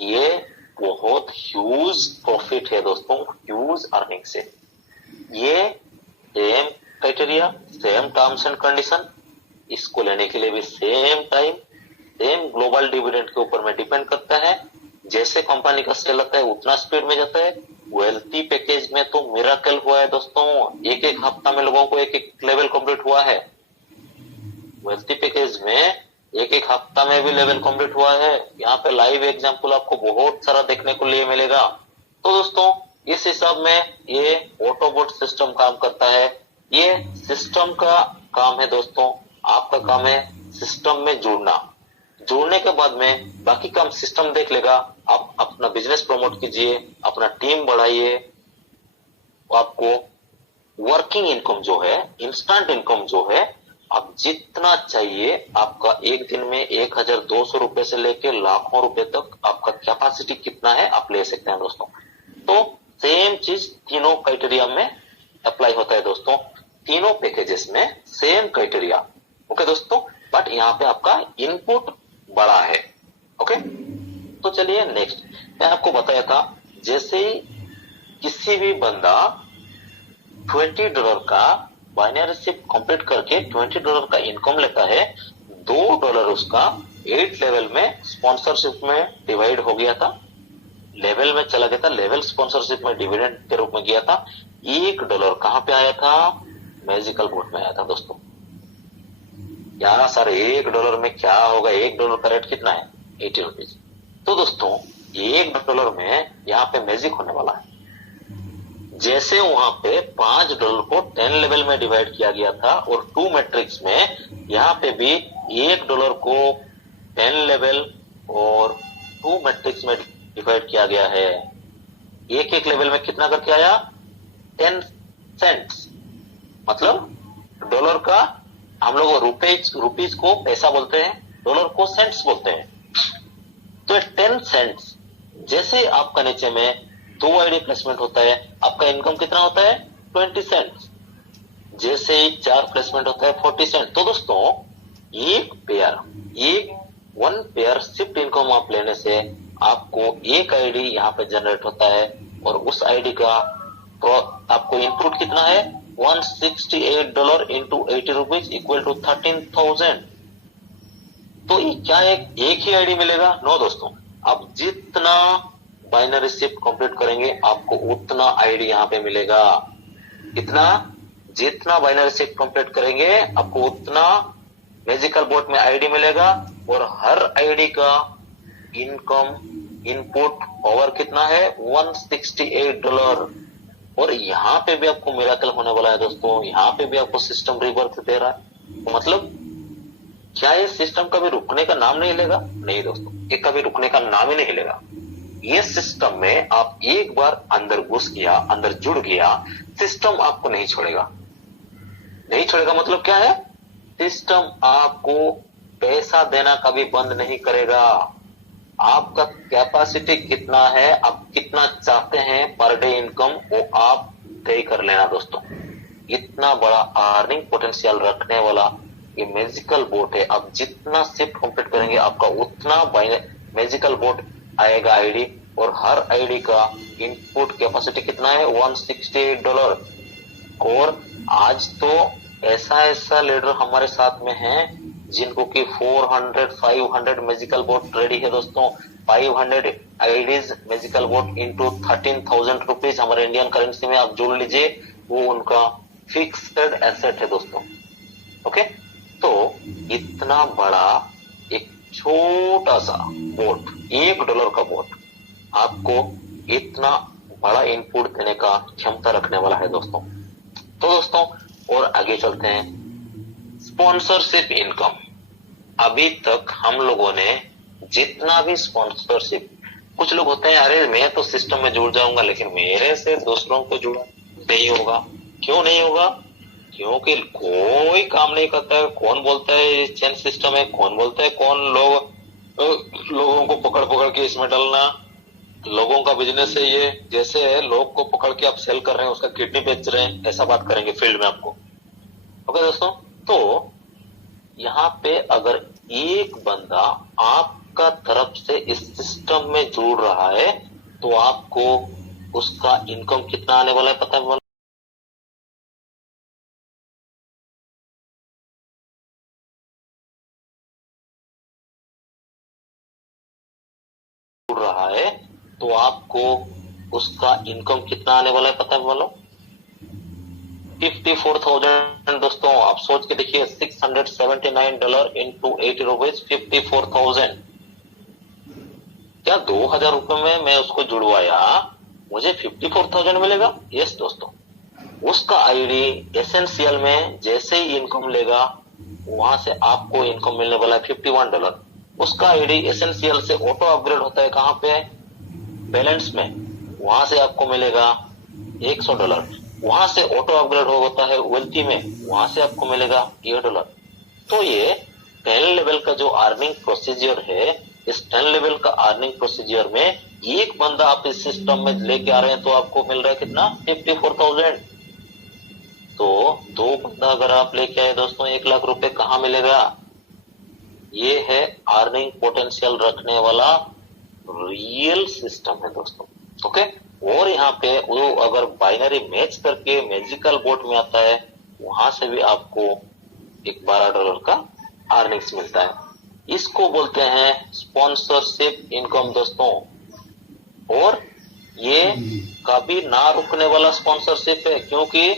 ये बहुत ह्यूज प्रॉफिट है दोस्तों, ह्यूज अर्निंग से। ये same criteria, same terms and condition, इसको लेने के लिए भी same time, same global dividend के ऊपर में डिपेंड करता है। जैसे कंपनी का सेल लगता है उतना स्पीड में जाता है। वेल्थी पैकेज में तो मिराकल हुआ है दोस्तों, एक हफ्ता में लोगों को एक लेवल कंप्लीट हुआ है। वेल्थी पैकेज में एक हफ्ता में भी लेवल कंप्लीट हुआ है। यहाँ पे लाइव एग्जांपल आपको बहुत सारा देखने को लिए मिलेगा। तो दोस्तों इस हिसाब में ये ऑटोबोट सिस्टम काम करता है। ये सिस्टम का काम है दोस्तों, आपका काम है सिस्टम में जुड़ना। जुड़ने के बाद में बाकी काम सिस्टम देख लेगा। आप अपना बिजनेस प्रमोट कीजिए, अपना टीम बढ़ाइए, आपको वर्किंग इनकम जो है, इंस्टेंट इनकम जो है, आप जितना चाहिए, आपका एक दिन में 1,200 रुपए से लेके लाखों रुपए तक आपका कैपेसिटी कितना है आप ले सकते हैं दोस्तों। तो सेम चीज तीनों क्राइटेरिया में अप्लाई होता है दोस्तों, तीनों पैकेजेस में सेम क्राइटेरिया। ओके दोस्तों, बट यहाँ पे आपका इनपुट बड़ा है। ओके, तो चलिए नेक्स्ट, मैं आपको बताया था जैसे ही किसी भी बंदा $20 का बाइनरी शिफ्ट कंप्लीट करके $20 का इनकम लेता है, $2 उसका 8 लेवल में स्पॉन्सरशिप में डिवाइड हो गया था, लेवल में चला गया था, लेवल स्पॉन्सरशिप में डिविडेंड के रूप में गया था। $1 कहां पे आया था, मैजिकल बोट में आया था दोस्तों। यार सर $1 में क्या होगा, $1 का रेट कितना है, 80 रुपीज। तो दोस्तों $1 में यहाँ पे मैजिक होने वाला है। जैसे वहां पे $5 को 10 लेवल में डिवाइड किया गया था और 2 मैट्रिक्स में, यहाँ पे भी $1 को 10 लेवल और 2 मैट्रिक्स में डिवाइड किया गया है। एक लेवल में कितना करके आया, 10 सेंट्स, मतलब डॉलर का हम लोग रुपीज को पैसा बोलते हैं, डॉलर को सेंट्स बोलते हैं। तो 10 सेंट्स, जैसे आपका नीचे में 2 आईडी प्लेसमेंट होता है, आपका इनकम कितना होता है, 20 सेंट्स। जैसे ही 4 प्लेसमेंट होता है, 40 सेंट। तो दोस्तों वन पेयर शिफ्ट इनकम आप लेने से आपको एक आईडी यहाँ पे जनरेट होता है, और उस आईडी का आपको इनपुट कितना है, $168 इंटू 80 रुपीज इक्वल टू 13,000। तो ये क्या एक ही आईडी मिलेगा, नो दोस्तों, आप जितना बाइनरी शिफ्ट कंप्लीट करेंगे आपको उतना आईडी यहाँ पे मिलेगा। कितना, जितना बाइनरी शिफ्ट कंप्लीट करेंगे आपको उतना मैजिकल बोट में आईडी मिलेगा, और हर आईडी का इनकम इनपुट पावर कितना है, $168। और यहाँ पे भी आपको मिराकल होने वाला है दोस्तों, यहाँ पे भी आपको सिस्टम रिवर्स दे रहा है। मतलब क्या ये सिस्टम कभी रुकने का नाम नहीं लेगा? नहीं दोस्तों, ये कभी रुकने का नाम ही नहीं लेगा। ये सिस्टम में आप एक बार अंदर घुस गया, अंदर जुड़ गया, सिस्टम आपको नहीं छोड़ेगा। नहीं छोड़ेगा मतलब क्या है? सिस्टम आपको पैसा देना कभी बंद नहीं करेगा। आपका कैपेसिटी कितना है, आप कितना चाहते हैं पर डे इनकम, वो आप तय कर लेना दोस्तों। इतना बड़ा अर्निंग पोटेंशियल रखने वाला ये मैजिकल बोट है। आप जितना शिफ्ट कंप्लीट करेंगे आपका उतना मैजिकल बोट आएगा आईडी, और हर आईडी का इनपुट कैपेसिटी कितना है? $168। और आज तो ऐसा लीडर हमारे साथ में है जिनको कि 400-500 मैजिकल बोट रेडी है दोस्तों। 500 IDs magical bot into 13,000 rupees हमारे इंडियन करेंसी में आप जोड़ लीजिए, वो उनका फिक्स्ड एसेट है दोस्तों। ओके, तो इतना बड़ा एक छोटा सा बोट, $1 का बोट, आपको इतना बड़ा इनपुट देने का क्षमता रखने वाला है दोस्तों। तो दोस्तों और आगे चलते हैं। Sponsorship income. अभी तक हम लोगों ने जितना भी स्पॉन्सरशिप, कुछ लोग होते हैं अरे मैं तो सिस्टम में जुड़ जाऊंगा लेकिन मेरे से दूसरों को जुड़ा नहीं होगा। क्यों नहीं होगा? क्योंकि कोई काम नहीं करता है। कौन बोलता है चेन सिस्टम है, कौन बोलता है कौन लोगों को पकड़ पकड़ के इसमें डालना, लोगों का बिजनेस है ये। जैसे लोग को पकड़ के आप सेल कर रहे हैं, उसका किडनी बेच रहे हैं, ऐसा बात करेंगे फील्ड में आपको। ओके दोस्तों, तो यहाँ पे अगर एक बंदा आपका तरफ से इस सिस्टम में जुड़ रहा है तो आपको उसका इनकम कितना आने वाला है पता है? जुड़ रहा है तो आपको उसका इनकम कितना आने वाला है पता है? बोलो 54,000 दोस्तों। आप सोच के देखिए, $679 इंटू 80 रुपीज 54,000। क्या 2,000 रुपए में मैं उसको जुड़वाया, मुझे 54,000 मिलेगा? यस दोस्तों। उसका आईडी एसेंशियल में जैसे ही इनकम लेगा वहां से आपको इनकम मिलने वाला है $51। उसका आईडी एसेंशियल से ऑटो अपग्रेड होता है कहां पे? बैलेंस में, वहां से आपको मिलेगा $100। वहां से ऑटो अपग्रेड होता है वेल्थी में, वहां से आपको मिलेगा $100। तो ये 10 लेवल का जो अर्निंग प्रोसीजर है, इस 10 लेवल का अर्निंग प्रोसीजर में एक बंदा आप इस सिस्टम में लेके आ रहे हैं तो आपको मिल रहा है कितना? 54,000। तो 2 बंदा अगर आप लेके आए दोस्तों 1 लाख रुपए कहाँ मिलेगा? ये है अर्निंग पोटेंशियल रखने वाला रियल सिस्टम है दोस्तों। ओके, और यहाँ पे वो अगर बाइनरी मैच करके मैजिकल बोट में आता है, वहां से भी आपको एक $12 का अर्निंग्स मिलता है। इसको बोलते हैं स्पॉन्सरशिप इनकम दोस्तों। और ये कभी ना रुकने वाला स्पॉन्सरशिप है, क्योंकि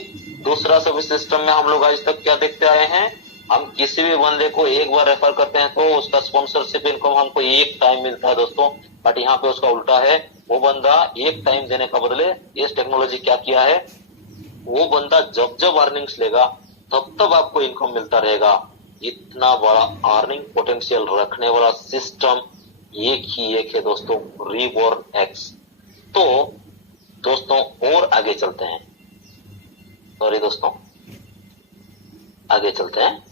दूसरा सभी सिस्टम में हम लोग आज तक क्या देखते आए हैं, हम किसी भी बंदे को एक बार रेफर करते हैं तो उसका स्पॉन्सरशिप इनकम हमको एक टाइम मिलता है दोस्तों। बट यहाँ पे उसका उल्टा है, वो बंदा एक टाइम देने का बदले इस टेक्नोलॉजी क्या किया है, वो बंदा जब जब अर्निंग्स लेगा तब तब आपको इनकम मिलता रहेगा। इतना बड़ा अर्निंग पोटेंशियल रखने वाला सिस्टम एक ही एक है दोस्तों, रीबॉर्न एक्स। तो दोस्तों और आगे चलते हैं, सॉरी दोस्तों आगे चलते हैं।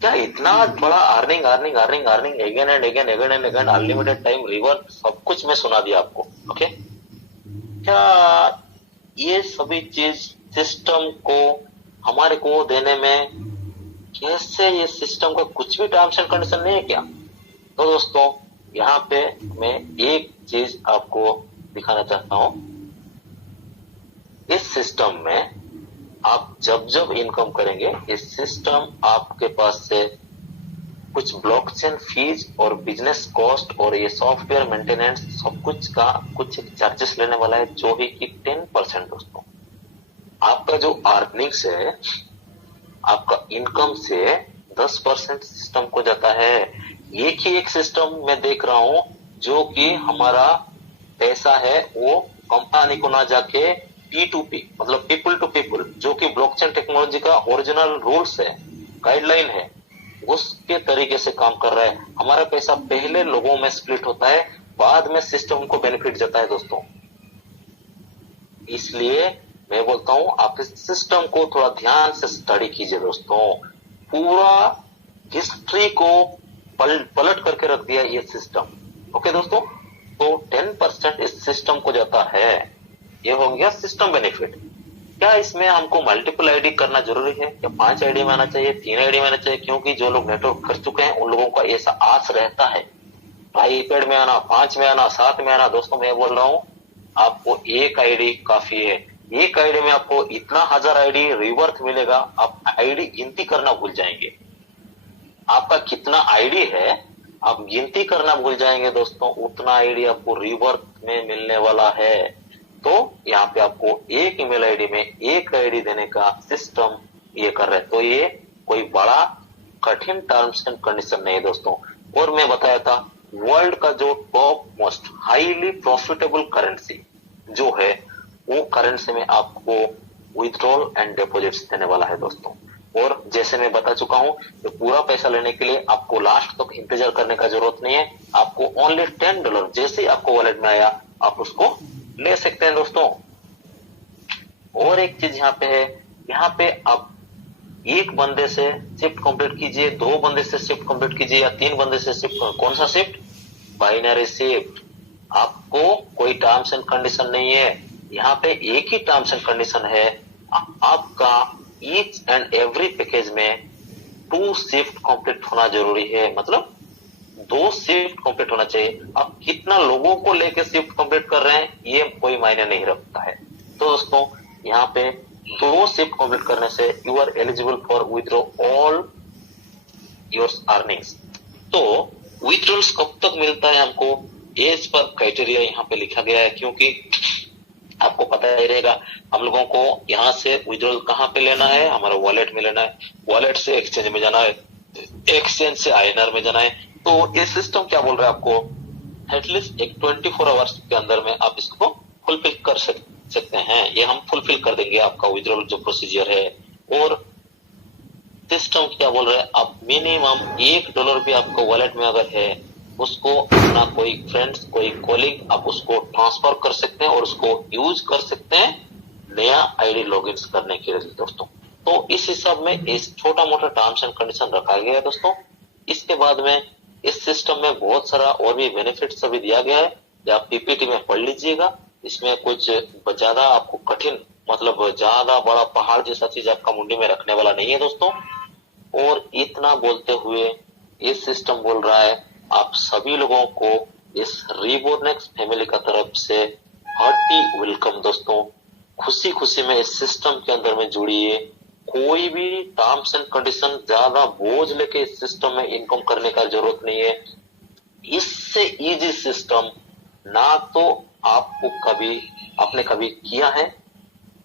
क्या इतना बड़ा earning earning earning earning again and again again and again unlimited time river सब कुछ मैं सुना दिया आपको। ओके, क्या ये सभी चीज सिस्टम को हमारे को देने में कैसे ये सिस्टम का कुछ भी टर्म्स एंड कंडीशन नहीं है क्या? तो दोस्तों यहाँ पे मैं एक चीज आपको दिखाना चाहता हूं। इस सिस्टम में आप जब जब इनकम करेंगे, इस सिस्टम आपके पास से कुछ ब्लॉकचेन फीस और बिजनेस कॉस्ट और ये सॉफ्टवेयर मेंटेनेंस सब कुछ का कुछ चार्जेस लेने वाला है, जो ही कि 10% दोस्तों। आपका जो अर्निंग्स है, आपका इनकम से 10% सिस्टम को जाता है। एक ही एक सिस्टम मैं देख रहा हूं जो कि हमारा पैसा है वो कंपनी को ना जाके P2P मतलब पीपल टू पीपल, जो कि ब्लॉकचेन टेक्नोलॉजी का ओरिजिनल रूल्स है, गाइडलाइन है, उसके तरीके से काम कर रहा है। हमारा पैसा पहले लोगों में स्प्लिट होता है, बाद में सिस्टम को बेनिफिट जाता है दोस्तों। इसलिए मैं बोलता हूं आप इस सिस्टम को थोड़ा ध्यान से स्टडी कीजिए दोस्तों। पूरा हिस्ट्री को पलट करके रख दिया ये सिस्टम। ओके दोस्तों, तो 10% इस सिस्टम को जाता है। ये हो गया सिस्टम बेनिफिट। क्या इसमें हमको मल्टीपल आईडी करना जरूरी है? क्या 5 आईडी में आना चाहिए, 3 आईडी में आना चाहिए? क्योंकि जो लोग नेटवर्क कर चुके हैं उन लोगों का ऐसा आस रहता है, आईपैड में आना, 5 में आना, 7 में आना। दोस्तों मैं बोल रहा हूं आपको एक आईडी काफी है। एक आईडी में आपको इतना 1000 आईडी रिवर्थ मिलेगा, आप आईडी गिनती करना भूल जाएंगे। आपका कितना आईडी है आप गिनती करना भूल जाएंगे दोस्तों, उतना आईडी आपको रिवर्थ में मिलने वाला है। तो यहाँ पे आपको एक ईमेल आईडी में एक आईडी देने का सिस्टम ये कर रहे हैं। तो ये कोई बड़ा कठिन टर्म्स एंड कंडीशन नहीं है दोस्तों। और मैं बताया था वर्ल्ड का जो top most highly profitable currency जो है, वो करेंसी में आपको विथड्रॉल एंड डिपॉजिट्स देने वाला है दोस्तों। और जैसे मैं बता चुका हूं तो पूरा पैसा लेने के लिए आपको लास्ट तक इंतजार करने का जरूरत नहीं है। आपको ओनली $10 जैसे ही आपको वॉलेट में आया आप उसको ले सकते हैं दोस्तों। और एक चीज यहाँ पे है, यहाँ पे आप एक बंदे से शिफ्ट कंप्लीट कीजिए, 2 बंदे से शिफ्ट कंप्लीट कीजिए, या 3 बंदे से शिफ्ट। कौन सा शिफ्ट? Binary shift. आपको कोई टर्म्स एंड कंडीशन नहीं है, यहाँ पे एक ही टर्म्स एंड कंडीशन है। आपका ईच एंड एवरी पैकेज में 2 शिफ्ट कंप्लीट होना जरूरी है, मतलब 2 शिफ्ट कंप्लीट होना चाहिए। आप कितना लोगों को लेकर शिफ्ट कंप्लीट कर रहे हैं ये कोई मायने नहीं रखता है। तो दोस्तों यहाँ पे 2 शिफ्ट कंप्लीट करने से you are eligible for withdraw all your earnings. तो विथड्रॉल्स कब तक मिलता है हमको, एज पर क्राइटेरिया यहाँ पे लिखा गया है। क्योंकि आपको पता ही रहेगा हम लोगों को यहाँ से विथड्रॉल कहाँ पे लेना है, हमारा वॉलेट में लेना है, वॉलेट से एक्सचेंज में जाना है, एक्सचेंज से आईएनआर में जाना है। तो ये सिस्टम क्या बोल रहा है आपको, एटलीस्ट एक 24 आवर्स के अंदर में आप इसको फुलफिल कर सकते हैं। ये हम फुलफिल कर देंगे आपका विथड्रॉल जो प्रोसीजर है। और सिस्टम क्या बोल रहा है, आप मिनिमम $1 भी आपको वॉलेट में अगर है उसको अपना कोई फ्रेंड्स कोई कॉलीग आप उसको ट्रांसफर कर सकते हैं और उसको यूज कर सकते हैं नया आईडी लॉगिन करने के लिए दोस्तों। तो इस हिसाब में इस छोटा मोटा टर्म्स एंड कंडीशन रखा गया है दोस्तों। इसके बाद में इस सिस्टम में बहुत सारा और भी बेनिफिट्स अभी दिया गया है, जो आप पीपीटी में पढ़ लीजिएगा। इसमें कुछ ज्यादा आपको कठिन मतलब ज्यादा बड़ा पहाड़ जैसा चीज आपका मुंडी में रखने वाला नहीं है दोस्तों। और इतना बोलते हुए ये सिस्टम बोल रहा है आप सभी लोगों को इस रिबोर्नेक्स फैमिली का तरफ से हार्टी वेलकम दोस्तों। खुशी खुशी में इस सिस्टम के अंदर में जुड़िए। कोई भी टर्म्स एंड कंडीशन ज्यादा बोझ लेके इस सिस्टम में इनकम करने का जरूरत नहीं है। इससे इजी सिस्टम ना तो आपने कभी किया है,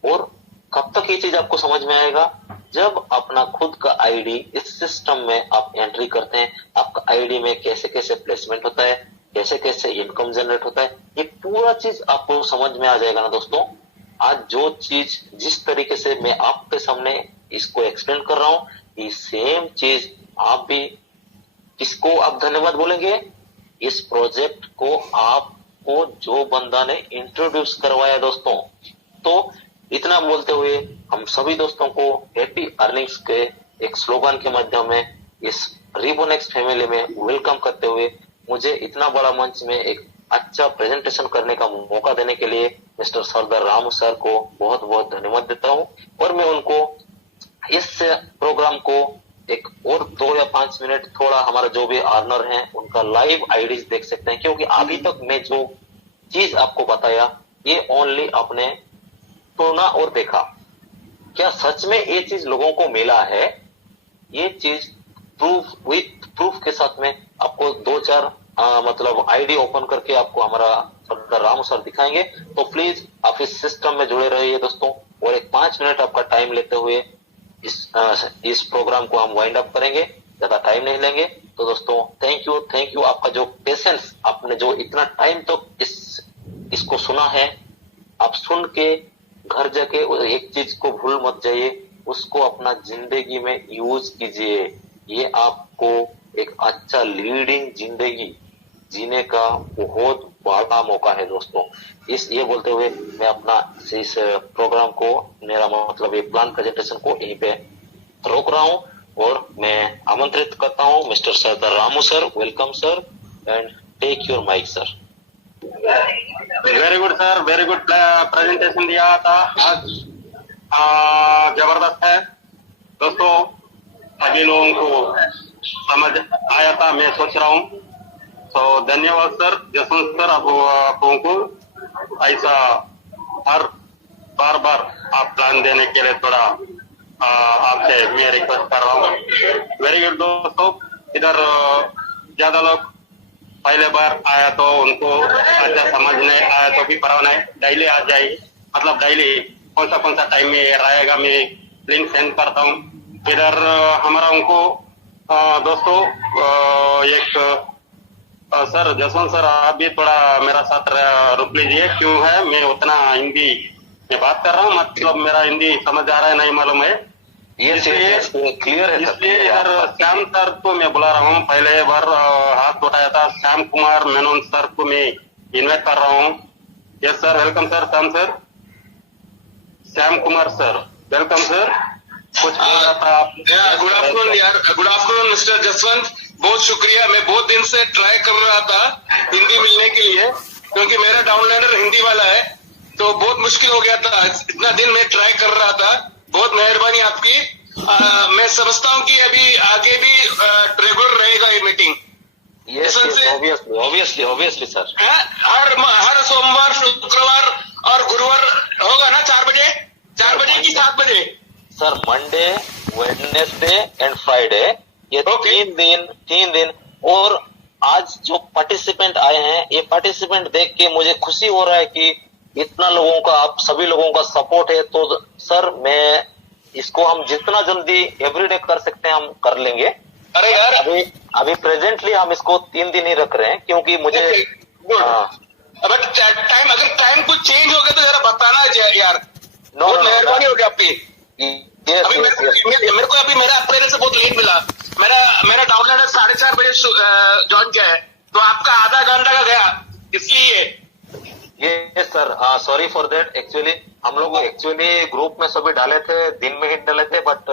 और कब तक ये चीज आपको समझ में आएगा जब अपना खुद का आईडी इस सिस्टम में आप एंट्री करते हैं। आपका आईडी में कैसे कैसे प्लेसमेंट होता है, कैसे कैसे इनकम जनरेट होता है, ये पूरा चीज आपको समझ में आ जाएगा ना दोस्तों। आज जो चीज जिस तरीके से मैं आपके सामने इसको एक्सप्लेन कर रहा हूं, ये सेम चीज आप भी किसको आप धन्यवाद बोलेंगे, इस प्रोजेक्ट को आपको जो बंदा ने इंट्रोड्यूस करवाया दोस्तों। तो इतना बोलते हुए हम सभी दोस्तों को हैप्पी अर्निंग्स के एक स्लोगन के माध्यम में इस रिबोनेक्स फैमिली में वेलकम करते हुए मुझे इतना बड़ा मंच में एक अच्छा प्रेजेंटेशन करने का मौका देने के लिए मिस्टर सरदार रामू सर को बहुत बहुत धन्यवाद देता हूं। और मैं उनको इस प्रोग्राम को एक और 2 या 5 मिनट थोड़ा हमारा जो भी अर्नर हैं उनका लाइव आईडीज देख सकते हैं। क्योंकि अभी तक मैं जो चीज आपको बताया ये ओनली अपने सुना और देखा, क्या सच में ये चीज लोगों को मिला है? ये चीज प्रूफ के साथ में आपको 2-4 मतलब आईडी ओपन करके आपको हमारा सरदार रामू सर दिखाएंगे। तो प्लीज आप इस सिस्टम में जुड़े रहिए दोस्तों। और एक 5 मिनट आपका टाइम लेते हुए इस प्रोग्राम को हम वाइंड अप करेंगे, ज्यादा टाइम नहीं लेंगे। तो दोस्तों थैंक यू आपका जो पेशेंस, आपने जो इतना टाइम तो इसको सुना है, आप सुन के घर जाके एक चीज को भूल मत जाइए, उसको अपना जिंदगी में यूज कीजिए। ये आपको एक अच्छा लीडिंग जिंदगी जीने का बहुत बड़ा मौका है दोस्तों। ये बोलते हुए मैं अपना इस प्रोग्राम को, मेरा मतलब ये प्लान प्रेजेंटेशन को यहीं पे रोक रहा हूँ और मैं आमंत्रित करता हूँ mister Sardar Ramu sir. Welcome sir and take your mic sir. Very good sir, very good presentation दिया था आज, जबरदस्त है दोस्तों। सभी लोगों को समझ आया था, मैं सोच रहा हूँ। तो धन्यवाद सर, जसवंत सर, आपको को ऐसा हर बार बार आप प्लान देने के लिए थोड़ा आपसे मैं रिक्वेस्ट कर रहा हूँ। वेरी गुड दोस्तों। इधर ज्यादा लोग पहले बार आया तो उनको अच्छा समझ नहीं आया तो भी परवाह नहीं, डेली आ जाइए। मतलब डेली कौन सा टाइम में रहेगा, मैं लिंक सेंड करता हूँ। इधर हमारा उनको दोस्तों एक सर जसवंत सर, आप भी थोड़ा मेरा साथ रुक लीजिए। क्यों है, मैं उतना हिंदी में बात कर रहा हूँ, मतलब मेरा हिंदी समझ आ रहा है नहीं मालूम है, इसलिए क्लियर है। इसलिए इधर श्याम सर को मैं बुला रहा हूँ। पहले बार हाथ उठाया था श्याम कुमार मेनन सर को मैं इन्वाइट कर रहा हूँ। Yes sir, welcome sir. Shyam sir, Shyam Kumar sir, welcome sir. कुछ बोल रहा था आप? गुड आफ्टरनून यार, गुड आफ्टरनून मिस्टर जसवंत। बहुत शुक्रिया। मैं बहुत दिन से ट्राई कर रहा था हिंदी मिलने के लिए, क्योंकि मेरा डाउनलाइनर हिंदी वाला है, तो बहुत मुश्किल हो गया था। इतना दिन मैं ट्राई कर रहा था। बहुत मेहरबानी आपकी। मैं समझता हूँ कि अभी आगे भी रेगुलर रहेगा ये मीटिंग। Obviously sir. हर सोमवार, शुक्रवार और गुरुवार होगा ना? 4 बजे, 4 बजे की 7 बजे sir? Monday, Wednesday and Friday, ये तीन दिन। और आज जो पार्टिसिपेंट आए हैं, ये पार्टिसिपेंट देख के मुझे खुशी हो रहा है कि इतना लोगों का, आप सभी लोगों का सपोर्ट है। तो सर मैं इसको हम जितना जल्दी एवरीडे कर सकते हैं हम कर लेंगे। अरे यार, अभी प्रेजेंटली हम इसको 3 दिन ही रख रहे हैं, क्योंकि मुझे अगर टाइम कुछ चेंज हो गया तो जरा बताना यार। बहुत मेहरबानी होगी आपकी। मेरे को अभी मेरा अपने से बहुत लेट मिला। मेरा डाउनलोडर 4:30 बजे ज्वाइन किया है, तो आपका आधा घंटा का गया, इसलिए। ये sir sorry for that. Actually हम लोग ग्रुप में सभी डाले थे, दिन में ही डाले थे, बट